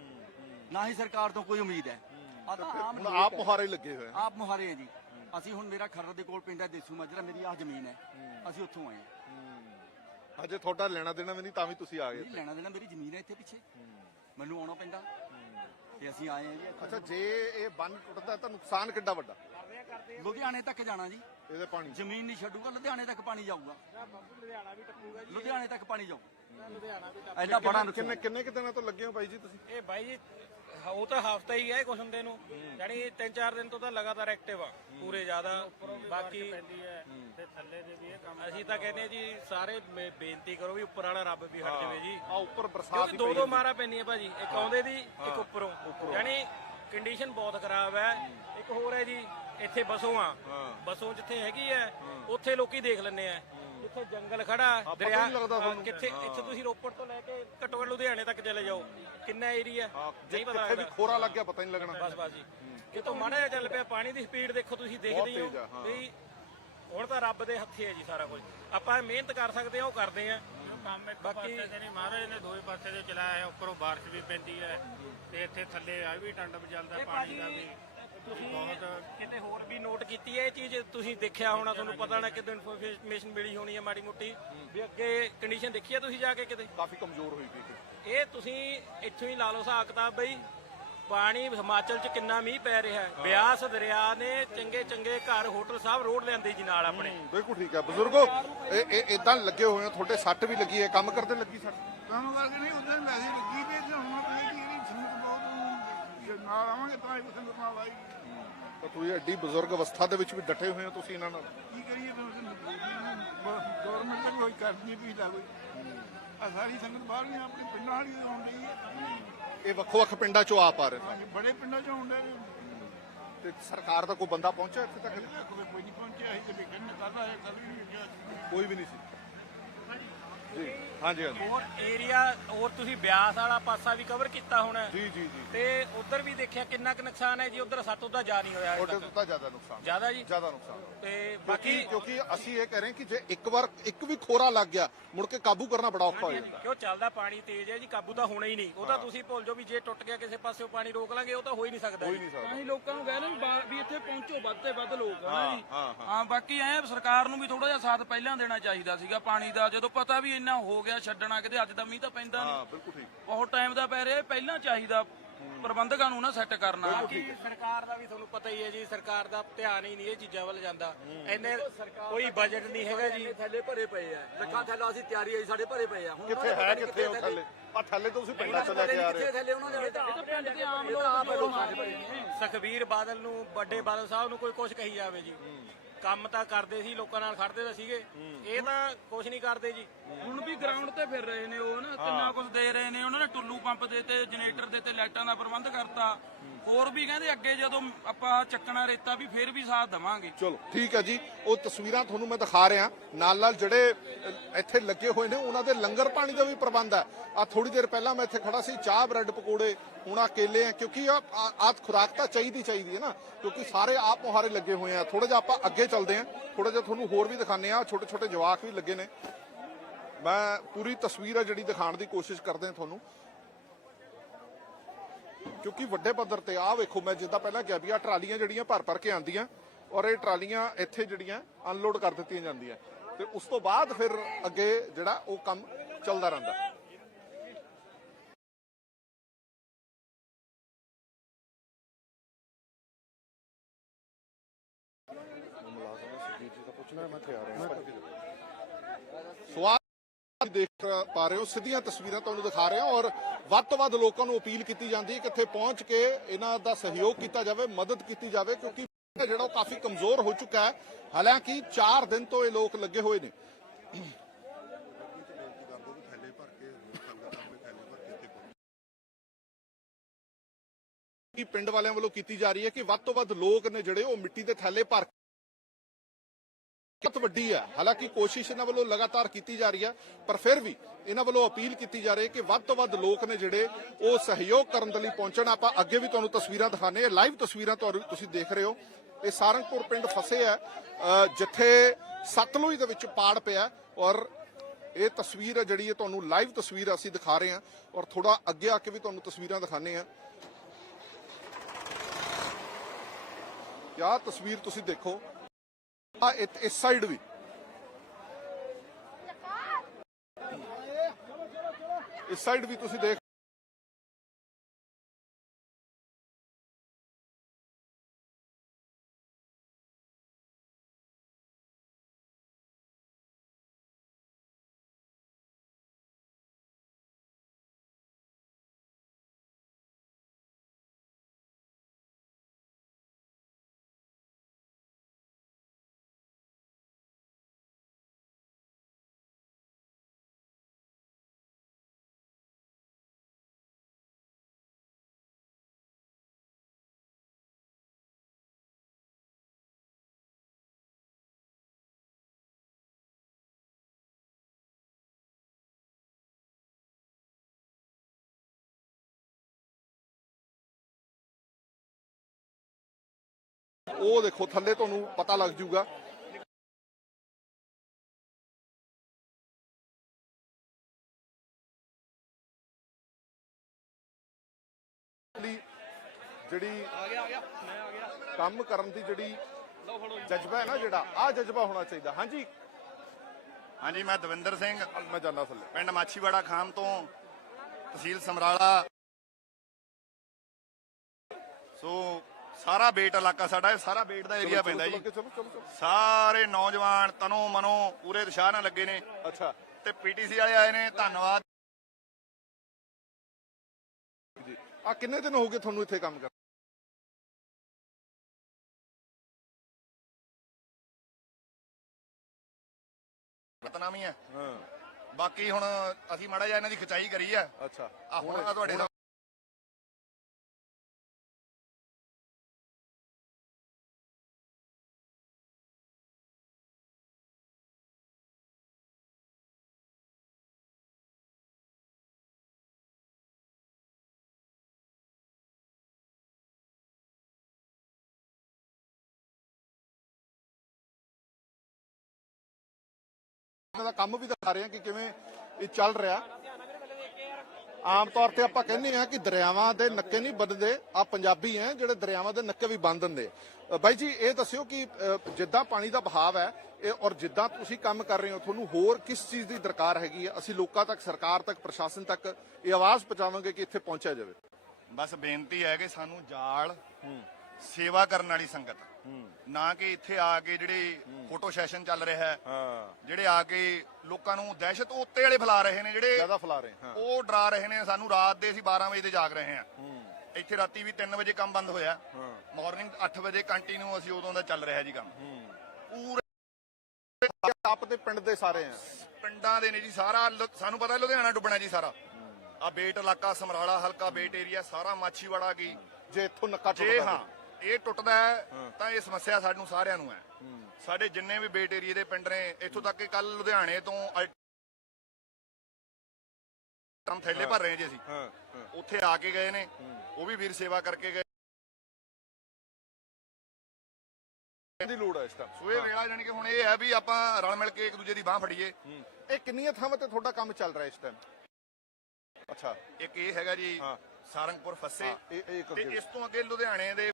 Speaker 5: ਨਾ ਹੀ ਸਰਕਾਰ ਤੋਂ ਕੋਈ ਉਮੀਦ ਹੈ ਆ ਤਾਂ ਆਮ
Speaker 1: ਹੁਣ
Speaker 5: ਲੋਕ
Speaker 1: ਆਪ
Speaker 5: ਹੈ।
Speaker 1: ਮੁਹਾਰੇ ਲੱਗੇ ਹੋਏ ਆ
Speaker 5: ਆਪ ਮੁਹਾਰੇ ਹੈ ਜੀ ਅਸੀਂ ਹੁਣ ਮੇਰਾ ਖਰੜ ਦੇ ਕੋਲ ਪਿੰਡ ਹੈ ਦੇਸੂ ਮਾਜਰਾ ਮੇਰੀ ਆਹ ਜ਼ਮੀਨ ਹੈ ਅਸੀਂ ਉੱਥੋਂ ਆਏ ਹਾਂ
Speaker 1: ਅਜੇ ਤੁਹਾਡਾ ਲੈਣਾ ਦੇਣਾ ਵੀ ਨਹੀਂ ਤਾਂ ਵੀ ਤੁਸੀਂ ਆ ਗਏ
Speaker 5: ਨਹੀਂ ਲੈਣਾ ਦੇਣਾ ਮੇਰੀ ਜ਼ਮੀਨ ਹੈ ਇੱਥੇ ਪਿੱਛੇ ਮੈਨੂੰ ਆਉਣਾ ਪੈਂਦਾ ਤੇ ਅਸੀਂ ਆਏ ਹਾਂ ਜੀ ਇੱਥੇ।
Speaker 1: ਅੱਛਾ ਜੇ ਇਹ ਬੰਨ ਟੁੱਟਦਾ ਤਾਂ ਨੁਕਸਾਨ ਕਿੱਡਾ ਵੱਡਾ?
Speaker 5: ਲੁਧਿਆਣੇ ਤੱਕ ਜਾਣਾ ਜੀ।
Speaker 1: ਇਹਦੇ ਪਾਣੀ 'ਚ।
Speaker 5: ਜ਼ਮੀਨ ਨਹੀਂ ਛੱਡੂਗਾ ਲੁਧਿਆਣੇ ਤੱਕ ਪਾਣੀ ਜਾਊਗਾ। ਲੁਧਿਆਣੇ ਤੱਕ ਪਾਣੀ ਜਾਊ। ਐਡਾ ਬੜਾ
Speaker 1: ਕਿੰਨੇ
Speaker 5: ਨੁਕਸਾਨ।
Speaker 1: ਕਿੰਨੇ ਕਿ ਦਿਨਾਂ ਤੋਂ ਲੱਗੇ ਹੋ ਬਾਈ ਜੀ ਤੁਸੀਂ?
Speaker 6: ਇਹ ਬਾਈ ਜੀ ਉਹ ਤਾਂ ਹਫਤਾ ਹੀ ਹੈ ਕੁਛ ਹੁੰਦੇ ਨੂੰ। ਯਾਨੀ ਤਿੰਨ ਚਾਰ ਦਿਨ ਤੋਂ ਤਾਂ ਲਗਾਤਾਰ ਐਕਟਿਵ ਆ। ਪੂਰੇ ਜ਼ਿਆਦਾ ਬਾਕੀ ਤੇ ਥੱਲੇ ਦੇ ਵੀ ਇਹ ਕੰਮ ਅਸੀਂ ਤਾਂ ਕਹਿੰਦੇ ਜੀ ਸਾਰੇ ਬੇਨਤੀ ਕਰੋ ਵੀ ਉੱਪਰ ਵਾਲਾ ਰੱਬ ਵੀ ਹਟ ਜਾਵੇ ਜੀ।
Speaker 1: ਆ ਉੱਪਰ ਬਰਸਾਤ
Speaker 6: ਕਿਉਂਕਿ ਦੋ
Speaker 1: ਪਈ
Speaker 6: ਦੋ। ਮਾਰਾ ਪੈਂਦੀਆਂ ਭਾਜੀ ਇੱਕ ਆਉਂਦੇ ਦੀ ਇੱਕ ਉੱਪਰੋਂ। ਯਾਨੀ ਕੰਡੀਸ਼ਨ ਬਹੁਤ ਖਰਾਬ ਹੈ। ਇੱਕ ਹੋਰ ਹੈ ਜੀ ਇੱਥੇ ਬਸੋਂ ਆ। ਬਸੋਂ ਜਿੱਥੇ ਹੈਗੀ ਹੈ ਉੱਥੇ ਲੋਕੀ ਦੇਖ ਲੈਂਦੇ ਆ। ਜਿੱਥੇ ਜੰਗਲ ਖੜਾ
Speaker 1: ਪਤਾ
Speaker 6: ਦਰਿਆ
Speaker 1: ਨਹੀਂ ਲੱਗਦਾ
Speaker 6: ਹਾਂ,
Speaker 1: ਤੁਹਾਨੂੰ।
Speaker 6: ਕਿੱਥੇ ਇੱਥੇ ਤੁਸੀਂ ਰੋਪੜ ਤੋਂ ਲੈ ਕੇ ਘੱਟੋ ਘੱਟ ਲੁਧਿਆਣੇ ਤੱਕ ਚਲੇ ਜਾਓ। ਕਿੰਨਾ ਏਰੀਆ ਨਹੀਂ ਪਤਾ
Speaker 1: ਕਿੱਥੇ ਵੀ
Speaker 6: ਲੱਗਦਾ।
Speaker 1: ਖੋਰਾ ਲੱਗ ਗਿਆ ਪਤਾ ਨਹੀਂ ਲੱਗਣਾ।
Speaker 6: ਬਸ ਬਸ ਜੀ। ਕਿਤੋਂ ਮਾੜਾ ਜਿਹਾ ਚੱਲ ਪਿਆ ਪਾਣੀ ਦੀ ਸਪੀਡ ਦੇਖੋ ਤੁਸੀਂ ਦੇਖਦੇ ਹੀ
Speaker 1: ਤੇਜ਼ ਆ,
Speaker 6: ਹੋ
Speaker 1: ਹਾਂ।
Speaker 6: ਵੀ ਹੁਣ ਤਾਂ ਰੱਬ ਦੇ ਹੱਥੇ ਹੈ ਜੀ ਸਾਰਾ ਕੁਝ। ਆਪਾਂ ਮਿਹਨਤ ਕਰ ਸਕਦੇ ਆ ਉਹ ਕਰਦੇ ਆ
Speaker 7: ਕੰਮ ਇੱਕ
Speaker 6: ਬਾਕੀ-
Speaker 7: ਪਾਸੇ ਤੇ ਨਹੀਂ ਮਹਾਰਾਜ ਨੇ ਦੋਵੇਂ ਪਾਸੇ ਤੇ ਚਲਾਇਆ ਹੈ ਉੱਪਰੋਂ ਬਾਰਿਸ਼ ਵੀ ਪੈਂਦੀ ਹੈ ਤੇ ਇੱਥੇ ਥੱਲੇ ਆ ਵੀ ਟੰਡਮ ਚੱਲਦਾ
Speaker 6: ਇਹ
Speaker 7: ਪਾਣੀ ਦਾ ਵੀ।
Speaker 6: ਤੁਸੀਂ ਕਿਤੇ ਹੋਰ ਵੀ ਨੋਟ ਕੀਤੀ ਹੈ ਇਹ ਚੀਜ਼? ਤੁਸੀਂ ਦੇਖਿਆ ਹੋਣਾ ਤੁਹਾਨੂੰ ਪਤਾ ਨਾ ਕਿਤੇ ਇਨਫੋਰਮੇਸ਼ਨ ਮਿਲੀ ਹੋਣੀ ਹੈ ਮਾੜੀ ਮੋਟੀ। ਵੀ ਅੱਗੇ ਕੰਡੀਸ਼ਨ ਦੇਖੀ ਹੈ ਤੁਸੀਂ ਜਾ ਕੇ ਕਿਤੇ?
Speaker 1: ਕਾਫੀ ਕਮਜ਼ੋਰ ਹੋਈ ਗਈ
Speaker 6: ਇਹ ਤੁਸੀਂ ਇੱਥੋਂ ਹੀ ਲਾ ਲਓ ਹਿਸਾਬ ਕਿਤਾਬ ਬਈ। ਪਾਣੀ ਹਿਮਾਚਲ ਚ ਕਿੰਨਾ ਮੀਂਹ ਪੈ ਰਿਹਾ ਹੈ। ਬਿਆਸ ਦਰਿਆ ਨੇ ਚੰਗੇ ਚੰਗੇ ਘਰ ਹੋਟਲ ਸਭ ਰੋਡ ਲੈਂਦੇ ਜੀ ਨਾਲ ਆਪਣੇ।
Speaker 1: ਬਿਲਕੁਲ ਠੀਕ ਹੈ ਬਜ਼ੁਰਗੋ ਇਹ ਇਹ ਇਦਾਂ ਲੱਗੇ ਹੋਏ ਹੋ ਤੁਹਾਡੇ ਸੱਟ ਵੀ ਲੱਗੀ ਹੈ। ਕੰਮ ਕਰਦੇ ਲੱਗੀ ਸੱਟ?
Speaker 8: ਕੰਮ ਕਰਕੇ ਨਹੀਂ ਉਧਰ ਮੈਸੇਜ ਲੱਗੀ ਤੇ ਹੁਣ ਪਤਾ ਕੀ ਸੰਗਤ ਬਹੁਤ ਜੇ ਨਾਲ ਆਵਾਂਗੇ ਤਾਂ ਹੀ ਸੰਗਤ ਨਾਲ ਆਈ
Speaker 1: ਤਾਂ ਤੁਸੀਂ ਐਡੀ ਬਜ਼ੁਰਗ ਅਵਸਥਾ ਦੇ ਵਿੱਚ ਵੀ ਡਟੇ ਹੋਏ ਹੋ ਤੁਸੀਂ ਇਹਨਾਂ ਨਾਲ?
Speaker 8: ਕੀ ਕਰੀਏ ਗਵਰਨਮੈਂਟ ਕੋਈ ਕਰਦੀ ਵੀ ਲਾ ਕੋਈ ਆ ਸਾਰੀ ਸੰਗਤ ਬਾਹਰ ਨਹੀਂ ਆਪਣੇ ਪਿੰਡਾਂ ਵਾਲੀ ਆਉਣ ਹੈ
Speaker 1: ਇਹ ਵੱਖੋ ਵੱਖ ਪਿੰਡਾਂ ਚੋਂ ਆ ਪਾ ਰਹੇ
Speaker 8: ਹਾਂਜੀ, ਬੜੇ ਪਿੰਡਾਂ ਚੋਂ ਆਉਂਦੇ ਨੇ।
Speaker 1: ਤੇ ਸਰਕਾਰ ਦਾ ਕੋਈ ਬੰਦਾ ਪਹੁੰਚਿਆ ਇੱਥੇ ਤੱਕ?
Speaker 8: ਕੋਈ ਨਹੀਂ ਪਹੁੰਚਿਆ ਅਸੀਂ ਤੇ ਵੇਖਣ ਨੂੰ ਕਰਦਾ ਹੈ ਕੱਲ ਵੀ
Speaker 1: ਕੋਈ ਵੀ ਨਹੀਂ ਸੀ। ਜੀ। ਹਾਂਜੀ ਹਾਂਜੀ।
Speaker 6: ਹੋਰ ਏਰੀਆ ਹੋਰ ਤੁਸੀਂ ਬਿਆਸ ਵਾਲਾ ਪਾਸਾ ਵੀ ਕਵਰ ਕੀਤਾ ਹੋਣਾ।
Speaker 1: ਜੀ ਜੀ ਜੀ।
Speaker 6: ਤੇ ਉਧਰ ਵੀ ਦੇਖਿਆ ਕਿੰਨਾ ਕੁ ਨੁਕਸਾਨ ਹੈ ਜੀ? ਉਧਰ ਸਾਤੋਂ ਦਾ ਜਾ ਨਹੀਂ ਹੋਇਆ ਅਜੇ
Speaker 1: ਤੋਂ
Speaker 6: ਤੱਕ।
Speaker 1: ਤਾਂ ਜ਼ਿਆਦਾ ਨੁਕਸਾਨ
Speaker 6: ਜ਼ਿਆਦਾ ਜੀ?
Speaker 1: ਜ਼ਿਆਦਾ ਨੁਕਸਾਨ
Speaker 6: ਤੇ
Speaker 1: ਬਾਕੀ
Speaker 6: ਬਾਕੀ
Speaker 1: ਕਿਉਂਕਿ ਅਸੀਂ ਇਹ ਕਹਿ ਰਹੇ ਹਾਂ ਕਿ ਜੇ ਇੱਕ ਵਾਰ ਇੱਕ ਵੀ ਖੋਰਾ ਲੱਗ ਗਿਆ ਮੁੜ ਕੇ ਕਾਬੂ ਕਰਨਾ ਬੜਾ ਔਖਾ ਹੋ ਜਾਂਦਾ।
Speaker 6: ਕਿਉਂ ਚੱਲਦਾ ਪਾਣੀ ਤੇਜ਼ ਹੈ ਜੀ? ਕਾਬੂ ਤਾਂ ਹੋਣਾ ਹੀ ਨਹੀਂ। ਉਹ ਤਾਂ ਤੁਸੀਂ ਭੁੱਲ ਜਾਓ ਵੀ ਜੇ ਟੁੱਟ ਗਿਆ ਕਿਸੇ ਪਾਸਿਓਂ ਪਾਣੀ ਰੋਕ ਲਾਂਗੇ ਉਹ ਤਾਂ ਹੋ ਹੀ ਨਹੀਂ ਸਕਦਾ
Speaker 1: ਹੋ ਹੀ
Speaker 6: ਜੀ।
Speaker 1: ਨਹੀਂ ਸਕਦਾ।
Speaker 9: ਅਸੀਂ ਲੋਕਾਂ ਨੂੰ ਵੀ ਬਾ- ਵੀ ਇੱਥੇ ਪਹੁੰਚੋ ਵੱਧ ਤੇ ਵੱਧ ਲੋਕ
Speaker 1: ਹਾਂ, ਹਾਂ।
Speaker 9: ਹਾਂ। ਬਾਕੀ ਐ ਸਰਕਾਰ ਨੂੰ ਵੀ ਥੋੜਾ ਜਿਹਾ ਸਾਥ ਪਹਿਲਾਂ ਦੇਣਾ ਚਾਹੀਦਾ ਸੀਗਾ ਪਾਣੀ ਦਾ। ਜਦੋਂ ਪਤਾ ਵੀ ਇੰਨਾ ਹੋ ਗਿਆ ਛੱਡਣਾ ਕਿਤੇ ਅੱਜ ਦਾ ਮੀਂਹ ਤਾਂ ਪੈਂਦਾ
Speaker 1: ਹਾਂ
Speaker 9: ਨਹੀਂ
Speaker 1: ਬਿਲਕੁਲ ਠੀਕ।
Speaker 9: ਬਹੁਤ ਟਾਈਮ ਦਾ ਪੈ ਰਿਹਾ ਇਹ ਪਹਿਲਾਂ ਚਾਹੀਦਾ ਪ੍ਰਬੰਧਕਾਂ ਨੂੰ ਨਾ ਸੈੱਟ ਕਰਨਾ।
Speaker 6: ਬਾਕੀ ਸਰਕਾਰ ਦਾ ਵੀ ਤੁਹਾਨੂੰ ਪਤਾ ਹੀ ਹੈ ਜੀ ਸਰਕਾਰ ਦਾ ਧਿਆਨ ਹੀ ਨਹੀਂ ਇਹ ਚੀਜ਼ਾਂ ਵੱਲ ਜਾਂਦਾ। ਇੰਨੇ ਕੋਈ ਬਜਟ ਨਹੀਂ ਹੈਗਾ ਜੀ।
Speaker 5: ਥੱਲੇ ਭਰੇ ਪਏ ਆ। ਲੱਖਾਂ ਥੱਲੇ ਅਸੀਂ ਤਿਆਰੀ ਆਈ ਸਾਡੇ ਭਰੇ ਪਏ ਆ। ਹੁਣ
Speaker 1: ਕਿੱਥੇ ਹੈ ਕਿੱਥੇ ਉਹ ਥੱਲੇ? ਆ ਥੱਲੇ ਤੋਂ ਤੁਸੀਂ ਪਿੰਡਾਂ ਚ ਲੈ ਕੇ ਆ ਰਹੇ
Speaker 5: ਕਿੱਥੇ
Speaker 1: ਹੋ?
Speaker 5: ਥੱਲੇ ਉਹਨਾਂ ਦੇ ਵਿੱਚ
Speaker 9: ਇਹ ਤਾਂ ਪਿੰਡ ਦੇ ਆਮ ਲੋਕ ਨੇ।
Speaker 6: ਸੁਖਬੀਰ ਬਾਦਲ ਨੂੰ ਵੱਡੇ ਬਾਦਲ ਸਾਹਿਬ ਨੂੰ ਕੋਈ ਕੁਝ ਕਹੀ ਜਾਵੇ ਜੀ। ਕੰਮ ਤਾਂ ਕਰਦੇ ਸੀ ਲੋਕਾਂ ਨਾਲ ਖੜਦੇ ਤਾਂ ਸੀਗੇ। ਇਹ ਤਾਂ ਕੁਝ ਨਹੀਂ ਕਰਦੇ ਜੀ।
Speaker 9: ਹੁਣ ਵੀ ਗਰਾਊਂਡ ਤੇ ਫਿਰ ਰਹੇ ਨੇ ਉਹ ਨਾ ਕਿੰਨਾ ਕੁਝ ਦੇ ਰਹੇ ਨੇ। ਉਹਨਾਂ ਨੇ ਟੁੱਲੂ ਪੰਪ ਦੇ ਤੇ ਜਨਰੇਟਰ ਦੇ ਤੇ ਲਾਈਟਾਂ ਦਾ ਪ੍ਰਬੰਧ ਕਰਤਾ। ਹੋਰ ਵੀ ਕਹਿੰਦੇ ਅੱਗੇ ਜਦੋਂ ਆਪਾਂ ਚੱਕਣਾ ਰੇਤਾ ਵੀ ਫਿਰ ਵੀ ਸਾਥ ਦੇਵਾਂਗੇ।
Speaker 1: ਚਲੋ, ਠੀਕ ਹੈ ਜੀ। ਉਹ ਤਸਵੀਰਾਂ ਤੁਹਾਨੂੰ ਮੈਂ ਦਿਖਾ ਰਿਹਾ। ਨਾਲ ਨਾਲ ਜਿਹੜੇ ਇੱਥੇ ਲੱਗੇ ਹੋਏ ਨੇ, ਉਹਨਾਂ ਦੇ ਲੰਗਰ ਪਾਣੀ ਦਾ ਵੀ ਪ੍ਰਬੰਧ ਹੈ। ਆ ਥੋੜੀ ਦੇਰ ਪਹਿਲਾਂ ਮੈਂ ਇੱਥੇ ਖੜਾ ਸੀ, ਚਾਹ ਬ੍ਰੈਡ ਪਕੌੜੇ ਹੁਣ ਕੇਲੇ ਆ, ਕਿਉਂਕਿ ਆ ਆਤ ਖੁਰਾਕ ਤਾਂ ਚਾਹੀਦੀ ਚਾਹੀਦੀ ਹੈ ਨਾ, ਕਿਉਂਕਿ ਸਾਰੇ ਆਪ ਮੁਹਾਰੇ ਲੱਗੇ ਹੋਏ ਆ। ਥੋੜਾ ਜਿਹਾ ਆਪਾਂ ਅੱਗੇ ਚੱਲਦੇ ਆ ਥੋੜਾ ਜਿਹਾ ਤੁਹਾਨੂੰ ਹੋਰ ਵੀ ਦਿਖਾਣੇ ਆ ਛੋਟੇ ਛੋਟੇ ਜਵਾਕ ਵੀ ਲੱਗੇ ਨੇ। ਮੈਂ ਪੂਰੀ ਤਸਵੀਰ ਆ ਜਿਹੜੀ ਦਿਖਾਉਣ ਦੀ ਕੋਸ਼ਿਸ਼ ਕਰਦੇ ਆ ਤੁਹਾਨੂੰ। ਕਿਉਂਕਿ ਵੱਡੇ ਪੱਧਰ ਤੇ ਆ ਵੇਖੋ ਮੈਂ ਜਿੱਦਾਂ ਪਹਿਲਾਂ ਕਿਹਾ ਵੀ ਆ ਟਰਾਲੀਆਂ ਜਿਹੜੀਆਂ ਭਰ ਭਰ ਕੇ ਆਉਂਦੀਆਂ ਔਰ ਇਹ ਟਰਾਲੀਆਂ ਇੱਥੇ ਜਿਹੜੀਆਂ ਅਨਲੋਡ ਕਰ ਦਿੱਤੀਆਂ ਜਾਂਦੀਆਂ। ਤੇ ਉਸ ਤੋਂ ਬਾਅਦ ਫਿਰ ਅੱਗੇ ਜਿਹੜਾ ਉਹ ਕੰਮ ਚੱਲਦਾ ਰਹਿੰਦਾ। ਸਵਾਲ ਦੇਖ ਪਾ ਰਹੇ ਹੋ, ਸਿੱਧੀਆਂ ਤਸਵੀਰਾਂ ਤੁਹਾਨੂੰ ਦਿਖਾ ਰਹੇ ਹਾਂ ਔਰ ਵੱਧ ਤੋਂ ਵੱਧ ਲੋਕਾਂ ਨੂੰ ਅਪੀਲ ਕੀਤੀ ਜਾਂਦੀ ਹੈ ਕਿ ਇੱਥੇ ਪਹੁੰਚ ਕੇ ਇਹਨਾਂ ਦਾ ਸਹਿਯੋਗ ਕੀਤਾ ਜਾਵੇ, ਮਦਦ ਕੀਤੀ ਜਾਵੇ, ਕਿਉਂਕਿ ਜਿਹੜਾ ਉਹ ਕਾਫੀ ਕਮਜ਼ੋਰ ਹੋ ਚੁੱਕਾ ਹੈ। ਹਾਲਾਂਕਿ 4 ਦਿਨ ਤੋਂ ਇਹ ਲੋਕ ਲੱਗੇ ਹੋਏ ਨੇ। ਕਿ ਪਿੰਡ ਵਾਲਿਆਂ ਵੱਲੋਂ ਕੀਤੀ ਜਾ ਰਹੀ ਹੈ ਕਿ ਵੱਧ ਤੋਂ ਵੱਧ ਲੋਕ ਨੇ ਜਿਹੜੇ ਉਹ ਮਿੱਟੀ ਦੇ ਥੈਲੇ ਭਰ ਬਹੁਤ ਵੱਡੀ ਹੈ। ਹਾਲਾਂਕਿ ਕੋਸ਼ਿਸ਼ ਇਹਨਾਂ ਵੱਲੋਂ ਲਗਾਤਾਰ ਕੀਤੀ ਜਾ ਰਹੀ ਹੈ, ਪਰ ਫਿਰ ਵੀ ਇਹਨਾਂ ਵੱਲੋਂ ਅਪੀਲ ਕੀਤੀ ਜਾ ਰਹੀ ਹੈ ਕਿ ਵੱਧ ਤੋਂ ਵੱਧ ਲੋਕ ਨੇ ਜਿਹੜੇ ਉਹ ਸਹਿਯੋਗ ਕਰਨ ਦੇ ਲਈ ਪਹੁੰਚਣ। ਆਪਾਂ ਅੱਗੇ ਵੀ ਤੁਹਾਨੂੰ ਤਸਵੀਰਾਂ ਦਿਖਾਣੇ ਆ ਲਾਈਵ ਤਸਵੀਰਾਂ ਤੁਹਾਨੂੰ ਤੁਸੀਂ ਦੇਖ ਰਹੇ ਹੋ। ਇਹ ਸਾਰੰਗਪੁਰ ਪਿੰਡ ਫਸੇ ਹੈ ਜਿੱਥੇ ਸਤਲੁਜ ਦੇ ਵਿੱਚ ਪਾੜ ਪਿਆ ਔਰ ਇਹ ਤਸਵੀਰ ਹੈ ਜਿਹੜੀ ਇਹ ਤੁਹਾਨੂੰ ਲਾਈਵ ਤਸਵੀਰ ਅਸੀਂ ਦਿਖਾ ਰਹੇ ਹਾਂ ਔਰ ਥੋੜਾ ਅੱਗੇ ਆ ਕੇ ਵੀ ਤੁਹਾਨੂੰ ਤਸਵੀਰਾਂ ਦਿਖਾਣੇ ਆ ਆਹ ਤਸਵੀਰ ਤੁਸੀਂ ਦੇਖੋ। ਆ ਇਸ ਸਾਈਡ ਵੀ। ਇਸ ਸਾਈਡ ਵੀ ਤੁਸੀਂ ਦੇਖ ਉਹ ਦੇਖੋ ਥੱਲੇ ਤੁਹਾਨੂੰ ਪਤਾ ਲੱਗ ਜਾਊਗਾ। ਲਈ ਜਿਹੜੀ ਕੰਮ ਕਰਨ ਦੀ ਜਿਹੜੀ ਜਜ਼ਬਾ ਹੈ ਨਾ ਜਿਹੜਾ ਆ ਜਜ਼ਬਾ ਹੋਣਾ ਚਾਹੀਦਾ। ਹਾਂਜੀ?
Speaker 10: ਹਾਂਜੀ ਮੈਂ ਦਵਿੰਦਰ ਸਿੰਘ।
Speaker 1: ਮੈਂ ਜਾਣਾ ਥੱਲੇ।
Speaker 10: ਪਿੰਡ ਮਾਛੀਵਾੜਾ ਖਾਮ ਤੋਂ ਤਹਿਸੀਲ ਸਮਰਾਲਾ ਸੋ ਸਾਰਾ ਬੇਟ ਇਲਾਕਾ ਸਾਡਾ ਇਹ ਸਾਰਾ ਬੇਟ ਦਾ ਏਰੀਆ ਪੈਂਦਾ ਜੀ। ਸਾਰੇ ਨੌਜਵਾਨ ਤਨੋ ਮਨੋ ਪੂਰੇ ਉਤਸ਼ਾਹ ਨਾਲ ਲੱਗੇ ਨੇ।
Speaker 1: ਅੱਛਾ।
Speaker 10: ਤੇ ਪੀਟੀਸੀ ਵਾਲੇ ਆਏ ਨੇ ਧੰਨਵਾਦ।
Speaker 1: ਜੀ। ਆ ਕਿੰਨੇ ਦਿਨ ਹੋ ਗਏ ਤੁਹਾਨੂੰ ਇੱਥੇ ਕੰਮ ਕਰ
Speaker 10: ਬਤਨਾਮੀ ਹੈ।
Speaker 1: ਹਾਂ।
Speaker 10: ਬਾਕੀ ਹੁਣ ਅਸੀਂ ਮਾੜਾ ਜਿਹਾ ਇਹਨਾਂ ਦੀ ਖਿਚਾਈ ਕਰੀ ਆ
Speaker 1: ਅੱਛਾ।
Speaker 10: ਆ ਹੁਣ ਆ ਤੁਹਾਡੇ ਨਾਲ
Speaker 1: ਦਾ ਕੰਮ ਵੀ ਦਿਖਾ ਰਹੇ ਹਾਂ ਕਿ ਕਿਵੇਂ ਇਹ ਚੱਲ ਰਿਹਾ। ਆਮ ਤੌਰ ਤੇ ਆਪਾਂ ਕਹਿੰਦੇ ਆ ਕਿ ਦਰਿਆਵਾਂ ਦੇ ਨੱਕੇ ਨਹੀਂ ਬੰਨਦੇ ਆ ਪੰਜਾਬੀ ਆ ਜਿਹੜੇ ਦਰਿਆਵਾਂ ਦੇ ਨੱਕੇ ਵੀ ਬੰਨ ਦਿੰਦੇ। ਬਾਈ ਜੀ ਇਹ ਦੱਸਿਓ ਕਿ ਜਿੱਦਾਂ ਪਾਣੀ ਦਾ ਬਹਾਵ ਹੈ ਇਹ ਔਰ ਜਿੱਦਾਂ ਤੁਸੀਂ ਕੰਮ ਕਰ ਰਹੇ ਹੋ ਤੁਹਾਨੂੰ ਹੋਰ ਕਿਸ ਚੀਜ਼ ਦੀ ਦਰਕਾਰ ਹੈਗੀ ਹੈ? ਅਸੀਂ ਲੋਕਾਂ ਤੱਕ ਸਰਕਾਰ ਤੱਕ ਪ੍ਰਸ਼ਾਸਨ ਤੱਕ ਇਹ ਆਵਾਜ਼ ਪਹੁੰਚਾਵਾਂਗੇ ਕਿ ਇੱਥੇ ਪਹੁੰਚਿਆ ਜਾਵੇ।
Speaker 10: ਬਸ ਬੇਨਤੀ ਹੈ ਕਿ ਸਾਨੂੰ ਜਾਲ ਸੇਵਾ ਕਰਨ ਵਾਲੀ ਸੰਗਤ। ਨਾ ਕਿ ਇੱਥੇ ਆ ਕੇ ਜਿਹੜੇ ਫੋਟੋ ਸੈਸ਼ਨ ਚੱਲ ਰਿਹਾ ਹੈ।
Speaker 1: ਹਾਂ।
Speaker 10: ਜਿਹੜੇ ਆ ਕੇ ਲੋਕਾਂ ਨੂੰ ਦਹਿਸ਼ਤ ਉੱਤੇ ਵਾਲੇ ਫੈਲਾ ਰਹੇ ਨੇ ਜਿਹੜੇ
Speaker 1: ਜ਼ਿਆਦਾ ਫਲਾ ਰਹੇ ਹਾਂ।
Speaker 10: ਉਹ ਡਰਾ ਰਹੇ ਨੇ। ਸਾਨੂੰ ਰਾਤ ਦੇ ਅਸੀਂ 12 ਵਜੇ ਦੇ ਜਾਗ ਰਹੇ ਹਾਂ। ਇੱਥੇ ਰਾਤੀ ਵੀ 3 ਵਜੇ ਕੰਮ ਬੰਦ ਹੋਇਆ। ਮਾਰਨਿੰਗ 8 ਵਜੇ ਕੰਟੀਨਿਊ ਅਸੀਂ ਉਦੋਂ ਦਾ ਚੱਲ ਰਿਹਾ ਜੀ ਕੰਮ। ਪੂਰੇ
Speaker 1: ਆਪ ਦੇ ਪਿੰਡ ਦੇ ਸਾਰੇ ਆ।
Speaker 10: ਪਿੰਡਾਂ ਦੇ ਨੇ ਜੀ ਸਾਰਾ। ਸਾਨੂੰ ਪਤਾ ਲੁਧਿਆਣਾ ਡੁੱਬਣਾ ਜੀ ਸਾਰਾ। ਆ ਬੇਟ ਇਲਾਕਾ ਸਮਰਾਲਾ ਹਲਕਾ ਬੇਟ ਏਰੀਆ ਸਾਰਾ ਮਾਛੀਵਾੜਾ ਕੀ।
Speaker 1: ਜੇ ਇੱਥੋਂ ਨੱਕਾ
Speaker 10: ਜੇ
Speaker 1: ਟੁੱਟਦਾ
Speaker 10: ਹਾਂ। ਇਹ ਟੁੱਟਦਾ ਹੈ ਤਾਂ ਇਹ ਸਮੱਸਿਆ ਸਾਨੂੰ ਸਾਰਿਆਂ ਨੂੰ ਹੈ। ਸਾਡੇ ਜਿੰਨੇ ਵੀ ਬੇਟ ਏਰੀਏ ਦੇ ਪਿੰਡ ਨੇ ਇੱਥੋਂ ਤੱਕ ਕਿ ਕੱਲ ਲੁਧਿਆਣੇ ਤੋਂ ਟਮ ਥੈਲੇ ਭਰ ਰਹੇ ਜੀ ਅਸੀਂ। ਉੱਥੇ ਆ ਕੇ ਗਏ ਨੇ ਉਹ ਵੀ ਵੀਰ ਸੇਵਾ ਕਰਕੇ ਗਏ।
Speaker 1: ਦੀ ਲੋੜ ਹੈ ਇਸ ਟਾਈਮ
Speaker 10: ਸੋ ਇਹ ਵੇਲਾ ਜਾਣੀ ਕਿ ਹੁਣ ਇਹ ਹੈ ਵੀ ਆਪਾਂ ਰਲ ਮਿਲ ਕੇ ਇੱਕ ਦੂਜੇ ਦੀ ਬਾਹ ਫੜੀਏ।
Speaker 1: ਇਹ ਕਿੰਨੀਆਂ ਥਾਵਾਂ ਤੇ ਤੁਹਾਡਾ ਕੰਮ ਚੱਲ ਰਿਹਾ ਇਸ ਟਾਈਮ ਅੱਛਾ।
Speaker 10: ਇੱਕ ਇਹ ਹੈਗਾ ਜੀ। ਸਾਰੰਗਪੁਰ ਫੱਸੇ। ਤੇ। ਇਸ ਤੋਂ ਅੱਗੇ ਲੁਧਿਆਣੇ ਦੇ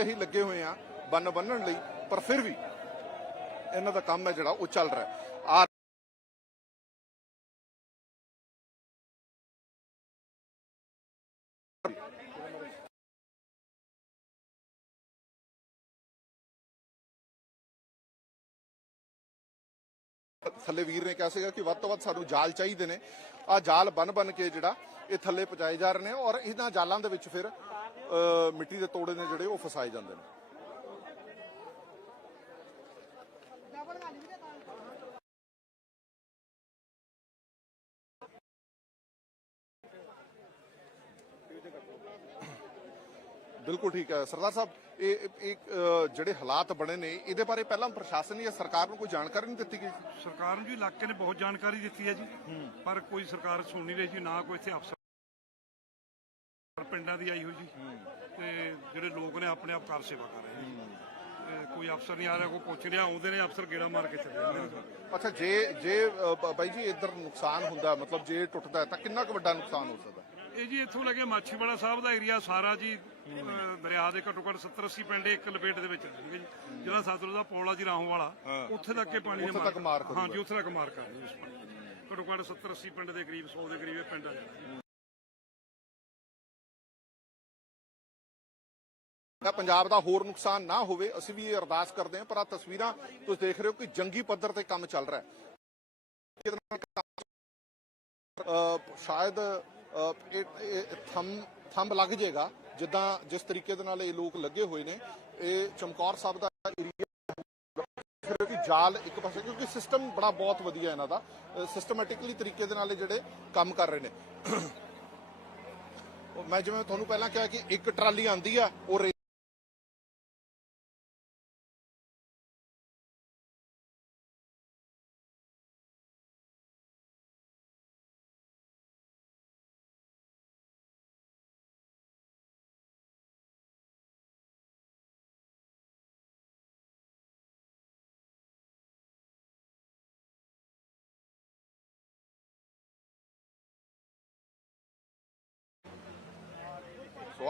Speaker 1: ਤੇ ਹੀ ਲੱਗੇ ਹੋਏ ਆ ਬੰਨ ਬੰਨਣ ਲਈ, ਪਰ ਫਿਰ ਵੀ ਇਹਨਾਂ ਦਾ ਕੰਮ ਹੈ ਜਿਹੜਾ, ਉਹ ਚੱਲ ਰਿਹਾ ਆ ਥੱਲੇ ਵੀਰ ਨੇ ਕਿਹਾ ਸੀਗਾ ਕਿ ਵੱਧ ਤੋਂ ਵੱਧ ਸਾਨੂੰ ਜਾਲ ਚਾਹੀਦੇ ਨੇ। ਆ ਜਾਲ ਬਨ ਬਨ ਕੇ ਜਿਹੜਾ ਇਹ ਥੱਲੇ ਪਹੁੰਚਾਏ ਜਾ ਰਹੇ ਨੇ ਔਰ ਇਹਨਾਂ ਜਾਲਾਂ ਦੇ ਵਿੱਚ ਫਿਰ ਮਿੱਟੀ ਦੇ ਤੋੜੇ ਨੇ ਜਿਹੜੇ ਉਹ ਫਸਾਏ ਜਾਂਦੇ ਨੇ। ਬਿਲਕੁਲ ਠੀਕ ਹੈ। ਸਰਦਾਰ ਸਾਹਿਬ ਇਹ ਇੱਕ ਜਿਹੜੇ ਹਾਲਾਤ ਬਣੇ ਨੇ ਇਹਦੇ ਬਾਰੇ ਪਹਿਲਾਂ ਪ੍ਰਸ਼ਾਸਨ ਜਾਂ ਸਰਕਾਰ ਨੂੰ ਕੋਈ ਜਾਣਕਾਰੀ ਨਹੀਂ ਦਿੱਤੀ ਗਈ?
Speaker 11: ਸਰਕਾਰ ਨੂੰ ਜੀ ਇਲਾਕੇ ਨੇ ਬਹੁਤ ਜਾਣਕਾਰੀ ਦਿੱਤੀ ਹੈ ਜੀ। ਪਰ ਕੋਈ ਸਰਕਾਰ ਸੁਣ ਨਹੀਂ ਰਹੀ ਜੀ ਨਾ ਕੋਈ ਇੱਥੇ ਅਫਸਰ ਪਿੰਡਾਂ ਦੀ ਆਈ ਹੋਈ ਜੀ ਤੇ ਜਿਹੜੇ ਲੋਕ ਨੇ ਆਪਣੇ ਆਪ ਕਾਰ ਸੇਵਾ ਕਰ ਰਹੇ ਨੇ। ਤੇ ਕੋਈ ਅਫਸਰ ਨਹੀਂ ਆ ਰਿਹਾ ਕੋਈ ਪੁੱਛ ਰਿਹਾ ਆਉਂਦੇ ਨੇ ਅਫਸਰ ਗੇੜਾ ਮਾਰ ਕੇ ਚਲੇ ਜਾਂਦੇ ਨੇ।
Speaker 1: ਅੱਛਾ ਜੇ ਜੇ ਅ, ਬ- ਬਾਈ ਜੀ ਇੱਧਰ ਨੁਕਸਾਨ ਹੁੰਦਾ ਮਤਲਬ ਜੇ ਟੁੱਟਦਾ ਹੈ ਤਾਂ ਕਿੰਨਾ ਕੁ ਵੱਡਾ ਨੁਕਸਾਨ ਹੋ ਸਕਦਾ?
Speaker 11: ਇਹ ਜੀ ਇੱਥੋਂ ਲੱਗੇ ਮਾਛੀਵਾੜਾ ਸਾਹਿਬ ਦਾ ਏਰੀਆ ਸਾਰਾ ਜੀ ਅਹ, ਦਰਿਆ ਦੇ ਘੱਟੋ ਘੱਟ 70 80 ਪਿੰਡ ਇੱਕ ਲਪੇਟ ਦੇ ਵਿੱਚ ਆਣਗੇ ਜੀ। ਜਿਹੜਾ ਸਤਲੁਜ ਦਾ ਪੌਲਾ ਜੀ ਰਾਹੋਂ ਵਾਲਾ ਉੱਥੇ ਤੱਕ ਇਹ ਪਾਣੀ ਨੇ
Speaker 1: ਉੱਥੇ ਤੱਕ ਮਾਰ ਕਰੂਗਾ।
Speaker 11: ਹਾਂ ਜੀ ਉੱਥੇ ਤੱਕ ਮਾਰ ਉਸ ਪਾਣੀ ਨੇ। ਘੱਟੋ ਘੱਟ 70 80 ਪਿੰਡ ਦੇ ਕਰੀਬ 100 ਦੇ ਕਰੀਬ ਇਹ ਪਿੰਡ ਆ ਜਾਣਾ
Speaker 1: ਪੰਜਾਬ ਦਾ ਹੋਰ ਨੁਕਸਾਨ ਨਾ ਹੋਵੇ ਅਸੀਂ ਵੀ ਇਹ ਅਰਦਾਸ ਕਰਦੇ ਹਾਂ ਪਰ ਆ ਤਸਵੀਰਾਂ ਤੁਸੀਂ ਦੇਖ ਰਹੇ ਹੋ ਕਿ ਜੰਗੀ ਪੱਧਰ ਤੇ ਕੰਮ ਚੱਲ ਰਿਹਾ ਹੈ। ਸ਼ਾਇਦ ਅ, ਥੰਮ ਲੱਗ ਜਾਏਗਾ ਜਿੱਦਾਂ ਜਿਸ ਤਰੀਕੇ ਦੇ ਨਾਲ ਇਹ ਲੋਕ ਲੱਗੇ ਹੋਏ ਨੇ। ਇਹ ਚਮਕੌਰ ਸਾਹਿਬ ਦਾ ਏਰੀਆ ਕਿ ਜਾਲ ਇੱਕ ਪਾਸੇ ਕਿਉਂਕਿ ਸਿਸਟਮ ਬੜਾ ਬਹੁਤ ਵਧੀਆ ਇਹਨਾਂ ਦਾ। ਸਿਸਟਮੈਟਿਕਲੀ ਤਰੀਕੇ ਦੇ ਨਾਲ ਇਹ ਜਿਹੜੇ ਕੰਮ ਕਰ ਰਹੇ ਨੇ। ਮੈਂ ਜਿਵੇਂ ਤੁਹਾਨੂੰ ਪਹਿਲਾਂ ਕਿਹਾ ਕਿ ਇੱਕ ਟਰਾਲੀ ਆਂਦੀ ਆ ਉਹ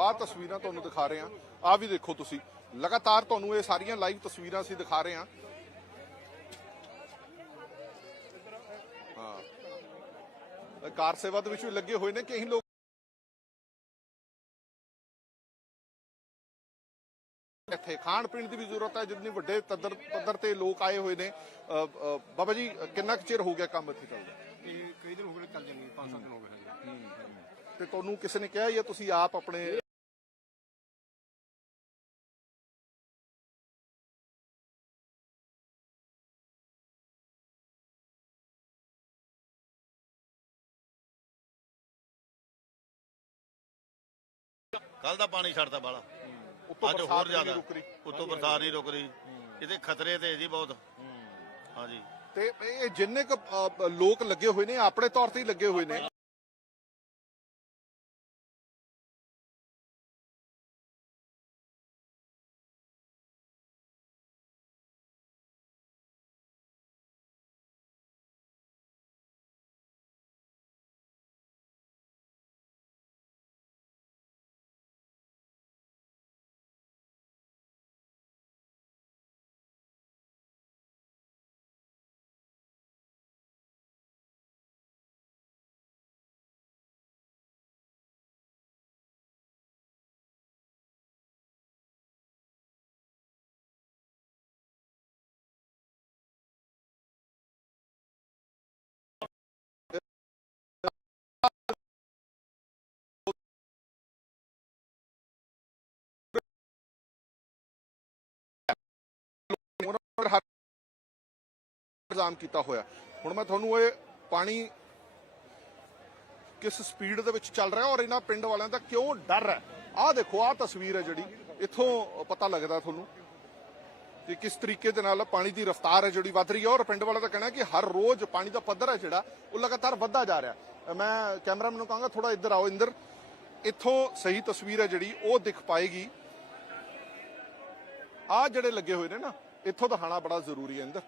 Speaker 1: ਆਹ ਤਸਵੀਰਾਂ ਤੁਹਾਨੂੰ ਦਿਖਾ ਰਹੇ ਹਾਂ। ਆ ਵੀ ਦੇਖੋ ਤੁਸੀਂ। ਲਗਾਤਾਰ ਤੁਹਾਨੂੰ ਇਹ ਸਾਰੀਆਂ ਲਾਈਵ ਤਸਵੀਰਾਂ ਅਸੀਂ ਦਿਖਾ ਰਹੇ ਹਾਂ। ਹਾਂ। ਕਾਰ ਸੇਵਾ ਦੇ ਵਿੱਚ ਵੀ ਲੱਗੇ ਹੋਏ ਨੇ ਕਈ ਲੋਕ ਇੱਥੇ ਖਾਣ ਪੀਣ ਦੀ ਵੀ ਜ਼ਰੂਰਤ ਹੈ। ਜਿੰਨੀ ਵੱਡੇ ਪੱਧਰ ਪੱਧਰ ਤੇ ਲੋਕ ਆਏ ਹੋਏ ਨੇ। ਬਾਬਾ ਜੀ ਕਿੰਨਾ ਕੁ ਚਿਰ ਹੋ ਗਿਆ ਕੰਮ ਇੱਥੇ ਚੱਲਦਾ?
Speaker 8: ਕਈ ਦਿਨ ਹੋ ਗਏ ਚੱਲ ਜਾਂਦੀ 5-7 ਦਿਨ ਹੋ ਗਏ
Speaker 1: ਤੇ ਤੁਹਾਨੂੰ ਕਿਸੇ ਨੇ ਕਿਹਾ ਜਾਂ ਤੁਸੀਂ ਆਪ ਆਪਣੇ
Speaker 12: ਕੱਲ ਦਾ ਪਾਣੀ ਛੱਡਦਾ ਬਾਲਾ
Speaker 1: ਉੱਤੋਂ
Speaker 12: ਅੱਜ
Speaker 1: ਬਰਸਾਤ
Speaker 12: ਹੋਰ ਜ਼ਿਆਦਾ।
Speaker 1: ਨਹੀਂ ਰੁਕ ਰਹੀ।
Speaker 12: ਉੱਤੋਂ ਬਰਸਾਤ ਨਹੀਂ ਰੁਕ ਰਹੀ। ਇਹਦੇ ਖਤਰੇ ਤੇ ਜੀ ਬਹੁਤ। ਹਾਂਜੀ।
Speaker 1: ਤੇ ਇਹ ਜਿੰਨੇ ਕੁ ਲੋਕ ਲੱਗੇ ਹੋਏ ਨੇ ਆਪਣੇ ਤੌਰ ਤੇ ਹੀ ਲੱਗੇ ਹੋਏ ਨੇ। ਇੰਤਜ਼ਾਮ ਕੀਤਾ ਹੋਇਆ। ਹੁਣ ਮੈਂ ਤੁਹਾਨੂੰ ਇਹ ਪਾਣੀ ਕਿਸ ਸਪੀਡ ਦੇ ਵਿੱਚ ਚੱਲ ਰਿਹਾ ਔਰ ਇਹਨਾਂ ਪਿੰਡ ਵਾਲਿਆਂ ਦਾ ਕਿਉਂ ਡਰ ਹੈ? ਆਹ ਦੇਖੋ, ਆਹ ਤਸਵੀਰ ਹੈ ਜਿਹੜੀ। ਇੱਥੋਂ ਪਤਾ ਲੱਗਦਾ ਤੁਹਾਨੂੰ ਕਿ ਕਿਸ ਤਰੀਕੇ ਦੇ ਨਾਲ ਪਾਣੀ ਦੀ ਰਫ਼ਤਾਰ ਹੈ ਜਿਹੜੀ ਵੱਧ ਰਹੀ ਹੈ ਔਰ ਪਿੰਡ ਵਾਲਾ ਦਾ ਕਹਿਣਾ ਕਿ ਹਰ ਰੋਜ਼ ਪਾਣੀ ਦਾ ਪੱਧਰ ਹੈ ਜਿਹੜਾ, ਉਹ ਲਗਾਤਾਰ ਵੱਧਦਾ ਜਾ ਰਿਹਾ ਮੈਂ ਕੈਮਰਾਮੈਨ ਨੂੰ ਕਹਾਂਗਾ ਥੋੜਾ ਇੱਧਰ ਆਓ ਇੰਦਰ। ਇੱਥੋਂ ਸਹੀ ਤਸਵੀਰ ਹੈ ਜਿਹੜੀ, ਉਹ ਦਿਖ ਪਾਏਗੀ। ਆਹ ਜਿਹੜੇ ਲੱਗੇ ਹੋਏ ਨੇ ਨਾ, ਇੱਥੋਂ ਦਿਖਾਣਾ ਬੜਾ ਜ਼ਰੂਰੀ ਹੈ ਇੰਦਰ।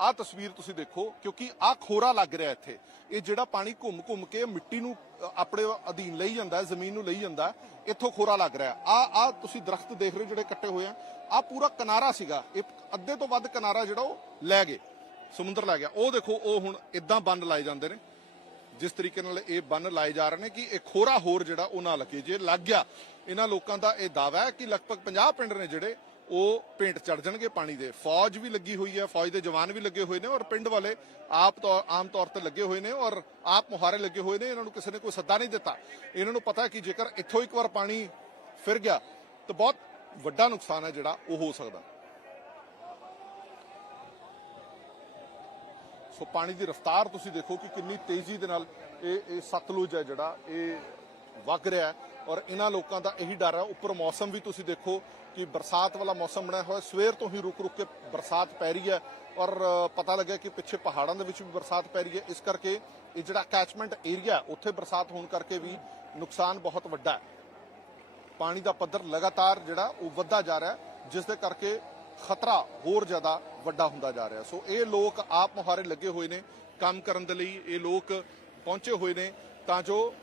Speaker 1: ਆਹ ਤਸਵੀਰ ਤੁਸੀਂ ਦੇਖੋ ਕਿਉਂਕਿ ਆਹ ਖੋਰਾ ਲੱਗ ਰਿਹਾ ਇੱਥੇ। ਇਹ ਜਿਹੜਾ ਪਾਣੀ ਘੁੰਮ ਘੁੰਮ ਕੇ ਮਿੱਟੀ ਨੂੰ ਆਪਣੇ ਅਧੀਨ ਲਈ ਜਾਂਦਾ ਹੈ ਜ਼ਮੀਨ ਨੂੰ ਲਈ ਜਾਂਦਾ ਹੈ, ਇੱਥੋਂ ਖੋਰਾ ਲੱਗ ਰਿਹਾ ਆ ਆ ਤੁਸੀਂ ਦਰਖਤ ਦੇਖ ਰਹੇ ਹੋ ਜਿਹੜੇ ਕੱਟੇ ਹੋਏ ਆ। ਆ ਪੂਰਾ ਕਿਨਾਰਾ ਸੀਗਾ। ਇਹ ਅੱਧੇ ਤੋਂ ਵੱਧ ਕਿਨਾਰਾ ਜਿਹੜਾ ਉਹ ਲੈ ਗਏ ਸਮੁੰਦਰ ਲੈ ਗਿਆ। ਉਹ ਦੇਖੋ ਉਹ ਹੁਣ ਇਦਾਂ ਬੰਨ ਲਾਏ ਜਾਂਦੇ ਨੇ। ਜਿਸ ਤਰੀਕੇ ਨਾਲ ਇਹ ਬੰਨ ਲਾਏ ਜਾ ਰਹੇ ਨੇ ਕਿ ਇਹ ਖੋਰਾ ਹੋਰ ਜਿਹੜਾ ਉਹ ਨਾ ਲੱਗੇ। ਜੇ ਲੱਗ ਗਿਆ ਇਹਨਾਂ ਲੋਕਾਂ ਦਾ ਇਹ ਦਾਵਾ ਹੈ ਕਿ ਲਗਭਗ 50 ਪਿੰਡ ਨੇ ਜਿਹੜੇ ਉਹ ਪੇਂਟ ਚੜ ਜਾਣਗੇ ਪਾਣੀ ਦੇ। ਫੌਜ ਵੀ ਲੱਗੀ ਹੋਈ ਹੈ, ਫੌਜ ਦੇ ਜਵਾਨ ਵੀ ਲੱਗੇ ਹੋਏ ਨੇ ਔਰ ਪਿੰਡ ਵਾਲੇ ਆਪ ਤੌਰ ਆਮ ਤੌਰ ਤੇ ਲੱਗੇ ਹੋਏ ਨੇ ਔਰ ਆਪ ਮੁਹਾਰੇ ਲੱਗੇ ਹੋਏ ਨੇ, ਇਹਨਾਂ ਨੂੰ ਕਿਸੇ ਨੇ ਕੋਈ ਸੱਦਾ ਨਹੀਂ ਦਿੱਤਾ। ਇਹਨਾਂ ਨੂੰ ਪਤਾ ਕਿ ਜੇਕਰ ਇੱਥੋਂ ਇੱਕ ਵਾਰ ਪਾਣੀ ਫਿਰ ਗਿਆ, ਤਾਂ ਬਹੁਤ ਵੱਡਾ ਨੁਕਸਾਨ ਹੈ ਜਿਹੜਾ ਉਹ ਹੋ ਸਕਦਾ। ਸੋ ਪਾਣੀ ਦੀ ਰਫ਼ਤਾਰ ਤੁਸੀਂ ਦੇਖੋ ਕਿ ਕਿੰਨੀ ਤੇਜ਼ੀ ਦੇ ਨਾਲ ਇਹ ਇਹ ਸਤਲੁਜ ਹੈ ਜਿਹੜਾ, ਇਹ ਵਗ ਰਿਹਾ ਹੈ। ਔਰ ਇਹਨਾਂ ਲੋਕਾਂ ਦਾ ਇਹੀ ਡਰ ਹੈ। ਉੱਪਰ ਮੌਸਮ ਵੀ ਤੁਸੀਂ ਦੇਖੋ ਕਿ ਬਰਸਾਤ ਵਾਲਾ ਮੌਸਮ ਬਣਿਆ ਹੋਇਆ। ਸਵੇਰ ਤੋਂ ਹੀ ਰੁਕ ਰੁਕ ਕੇ ਬਰਸਾਤ ਪੈ ਰਹੀ ਹੈ ਔਰ ਪਤਾ ਲੱਗਿਆ ਕਿ ਪਿੱਛੇ ਪਹਾੜਾਂ ਦੇ ਵਿੱਚ ਵੀ ਬਰਸਾਤ ਪੈ ਰਹੀ ਹੈ। ਇਸ ਕਰਕੇ ਇਹ ਜਿਹੜਾ ਕੈਚਮੈਂਟ ਏਰੀਆ ਉੱਥੇ ਬਰਸਾਤ ਹੋਣ ਕਰਕੇ ਵੀ ਨੁਕਸਾਨ ਬਹੁਤ ਵੱਡਾ ਹੈ। ਪਾਣੀ ਦਾ ਪੱਧਰ ਲਗਾਤਾਰ ਜਿਹੜਾ ਉਹ ਵੱਧਦਾ ਜਾ ਰਿਹਾ ਜਿਸ ਦੇ ਕਰਕੇ ਖਤਰਾ ਹੋਰ ਜ਼ਿਆਦਾ ਵੱਡਾ ਹੁੰਦਾ ਜਾ ਰਿਹਾ ਸੋ ਇਹ ਲੋਕ ਆਪ ਮੁਹਾਰੇ ਲੱਗੇ ਹੋਏ ਨੇ। ਕੰਮ ਕਰਨ ਦੇ ਲਈ ਇਹ ਲੋਕ ਪਹੁੰਚੇ ਹੋਏ ਨੇ। ਤਾਂ ਜੋ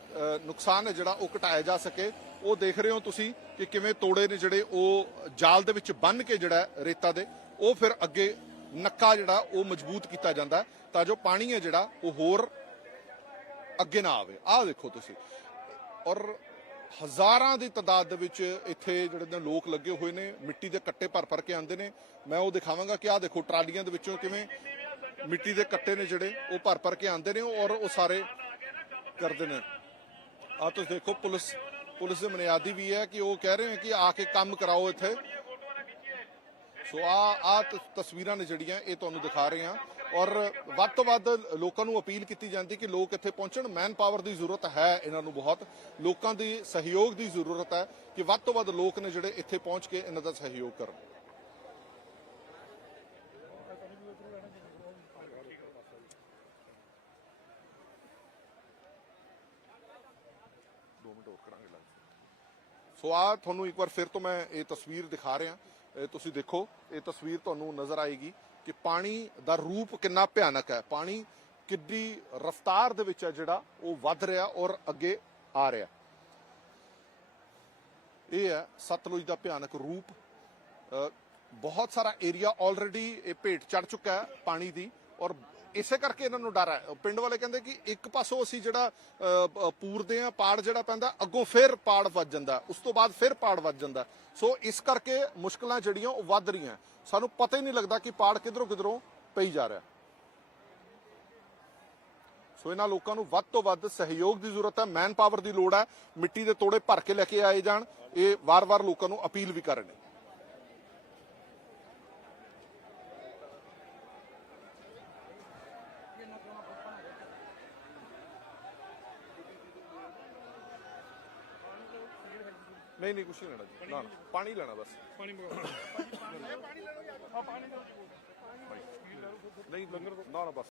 Speaker 1: ਨੁਕਸਾਨ ਹੈ ਜਿਹੜਾ ਉਹ ਘਟਾਇਆ ਜਾ ਸਕੇ। ਉਹ ਦੇਖ ਰਹੇ ਹੋ ਤੁਸੀਂ ਕਿ ਕਿਵੇਂ ਤੋੜੇ ਨੇ ਜਿਹੜੇ ਉਹ ਜਾਲ ਦੇ ਵਿੱਚ ਬੰਨ ਕੇ ਜਿਹੜਾ ਰੇਤਾ ਦੇ, ਉਹ ਫਿਰ ਅੱਗੇ ਨੱਕਾ ਜਿਹੜਾ ਉਹ ਮਜ਼ਬੂਤ ਕੀਤਾ ਜਾਂਦਾ ਤਾਂ ਜੋ ਪਾਣੀ ਹੈ ਜਿਹੜਾ ਉਹ ਹੋਰ ਅੱਗੇ ਨਾ ਆਵੇ। ਆਹ ਦੇਖੋ ਤੁਸੀਂ। ਔਰ ਹਜ਼ਾਰਾਂ ਦੀ ਤਾਦਾਦ ਦੇ ਵਿੱਚ ਇੱਥੇ ਜਿਹੜੇ ਨੇ ਲੋਕ ਲੱਗੇ ਹੋਏ ਨੇ, ਮਿੱਟੀ ਦੇ ਕੱਟੇ ਭਰ ਭਰ ਕੇ ਆਉਂਦੇ ਨੇ। ਮੈਂ ਉਹ ਦਿਖਾਵਾਂਗਾ ਕਿ ਆਹ ਦੇਖੋ ਟਰਾਲੀਆਂ ਦੇ ਵਿੱਚੋਂ ਕਿਵੇਂ ਮਿੱਟੀ ਦੇ ਕੱਟੇ ਨੇ ਜਿਹੜੇ, ਉਹ ਭਰ ਭਰ ਕੇ ਆਉਂਦੇ ਨੇ ਔਰ ਉਹ ਸਾਰੇ ਕਰਦੇ ਨੇ। ਆ ਤੁਸੀਂ ਦੇਖੋ, ਪੁਲਿਸ ਪੁਲਿਸ ਦੇ ਬੁਨਿਆਦੀ ਵੀ ਹੈ ਕਿ ਉਹ ਕਹਿ ਰਹੇ ਨੇ ਕਿ ਆ ਕੇ ਕੰਮ ਕਰਾਓ ਇੱਥੇ। ਸੋ ਆ ਆ ਤਸਵੀਰਾਂ ਨੇ ਜਿਹੜੀਆਂ ਇਹ ਤੁਹਾਨੂੰ ਦਿਖਾ ਰਹੇ ਹਾਂ। ਔਰ ਵੱਧ ਤੋਂ ਵੱਧ ਲੋਕਾਂ ਨੂੰ ਅਪੀਲ ਕੀਤੀ ਜਾਂਦੀ ਕਿ ਲੋਕ ਇੱਥੇ ਪਹੁੰਚਣ। ਮੈਨ ਪਾਵਰ ਦੀ ਜ਼ਰੂਰਤ ਹੈ ਇਹਨਾਂ ਨੂੰ ਬਹੁਤ। ਲੋਕਾਂ ਦੀ ਸਹਿਯੋਗ ਦੀ ਜ਼ਰੂਰਤ ਹੈ ਕਿ ਵੱਧ ਤੋਂ ਵੱਧ ਲੋਕ ਨੇ ਜਿਹੜੇ ਇੱਥੇ ਪਹੁੰਚ ਕੇ ਇਹਨਾਂ ਦਾ ਸਹਿਯੋਗ ਕਰਨ ਦੋ ਮਿੰਟ ਹੋਰ ਕਰਾਂਗੇ ਲੱਗ ਸੋ ਆ ਤੁਹਾਨੂੰ ਇੱਕ ਵਾਰ ਫਿਰ ਤੋਂ ਮੈਂ ਇਹ ਤਸਵੀਰ ਦਿਖਾ ਰਿਹਾ। ਤੁਸੀਂ ਦੇਖੋ ਇਹ ਤਸਵੀਰ ਤੁਹਾਨੂੰ ਨਜ਼ਰ ਆਏਗੀ ਕਿ ਪਾਣੀ ਦਾ ਰੂਪ ਕਿੰਨਾ ਭਿਆਨਕ ਹੈ। ਪਾਣੀ ਕਿੱਡੀ ਰਫ਼ਤਾਰ ਦੇ ਵਿੱਚ ਹੈ ਜਿਹੜਾ ਉਹ ਵੱਧ ਰਿਹਾ ਔਰ ਅੱਗੇ ਆ ਰਿਹਾ। ਇਹ ਹੈ ਸਤਲੁਜ ਦਾ ਭਿਆਨਕ ਰੂਪ। ਅ, ਬਹੁਤ ਸਾਰਾ ਏਰੀਆ ਆਲਰੇਡੀ ਇਹ ਭੇਟ ਚੜ ਚੁੱਕਾ ਹੈ ਪਾਣੀ ਦੀ ਔਰ ਇਸੇ ਕਰਕੇ ਇਹਨਾਂ ਨੂੰ ਡਰ ਹੈ। ਪਿੰਡ ਵਾਲੇ ਕਹਿੰਦੇ ਕਿ ਇੱਕ ਪਾਸੋਂ ਅਸੀਂ ਜਿਹੜਾ ਅ, ਪੂਰਦੇ ਆ ਪਾੜ ਜਿਹੜਾ ਪੈਂਦਾ ਅੱਗੋਂ ਫਿਰ ਪਾੜ ਵੱਜ ਜਾਂਦਾ। ਉਸ ਤੋਂ ਬਾਅਦ ਫਿਰ ਪਾੜ ਵੱਜ ਜਾਂਦਾ। ਸੋ ਇਸ ਕਰਕੇ ਮੁਸ਼ਕਲਾਂ ਜਿਹੜੀਆਂ ਉਹ ਵੱਧ ਰਹੀਆਂ। ਸਾਨੂੰ ਪਤਾ ਹੀ ਨਹੀਂ ਲੱਗਦਾ ਕਿ ਪਾੜ ਕਿਧਰੋਂ ਕਿਧਰੋਂ ਪਈ ਜਾ ਰਿਹਾ। ਸੋ ਇਹਨਾਂ ਲੋਕਾਂ ਨੂੰ ਵੱਧ ਤੋਂ ਵੱਧ ਸਹਿਯੋਗ ਦੀ ਜ਼ਰੂਰਤ ਹੈ ਮੈਨ ਪਾਵਰ ਦੀ ਲੋੜ ਹੈ। ਮਿੱਟੀ ਦੇ ਤੋੜੇ ਭਰ ਕੇ ਲੈ ਕੇ ਆਏ ਜਾਣ। ਇਹ ਵਾਰ-ਵਾਰ ਲੋਕਾਂ ਨੂੰ ਅਪੀਲ ਵੀ ਕਰ ਰਹੇ ਨੇ। ਨਹੀਂ ਨਹੀਂ ਕੁਛ ਨਹੀਂ ਲੈਣਾ ਜੀ। ਨਾ ਨਾ, ਪਾਣੀ ਲੈਣਾ ਬਸ।
Speaker 11: ਪਾਣੀ ਮੰਗਾਓ।
Speaker 1: ਨਹੀਂ ਲੰਗਰ ਨਾ ਨਾ ਬਸ।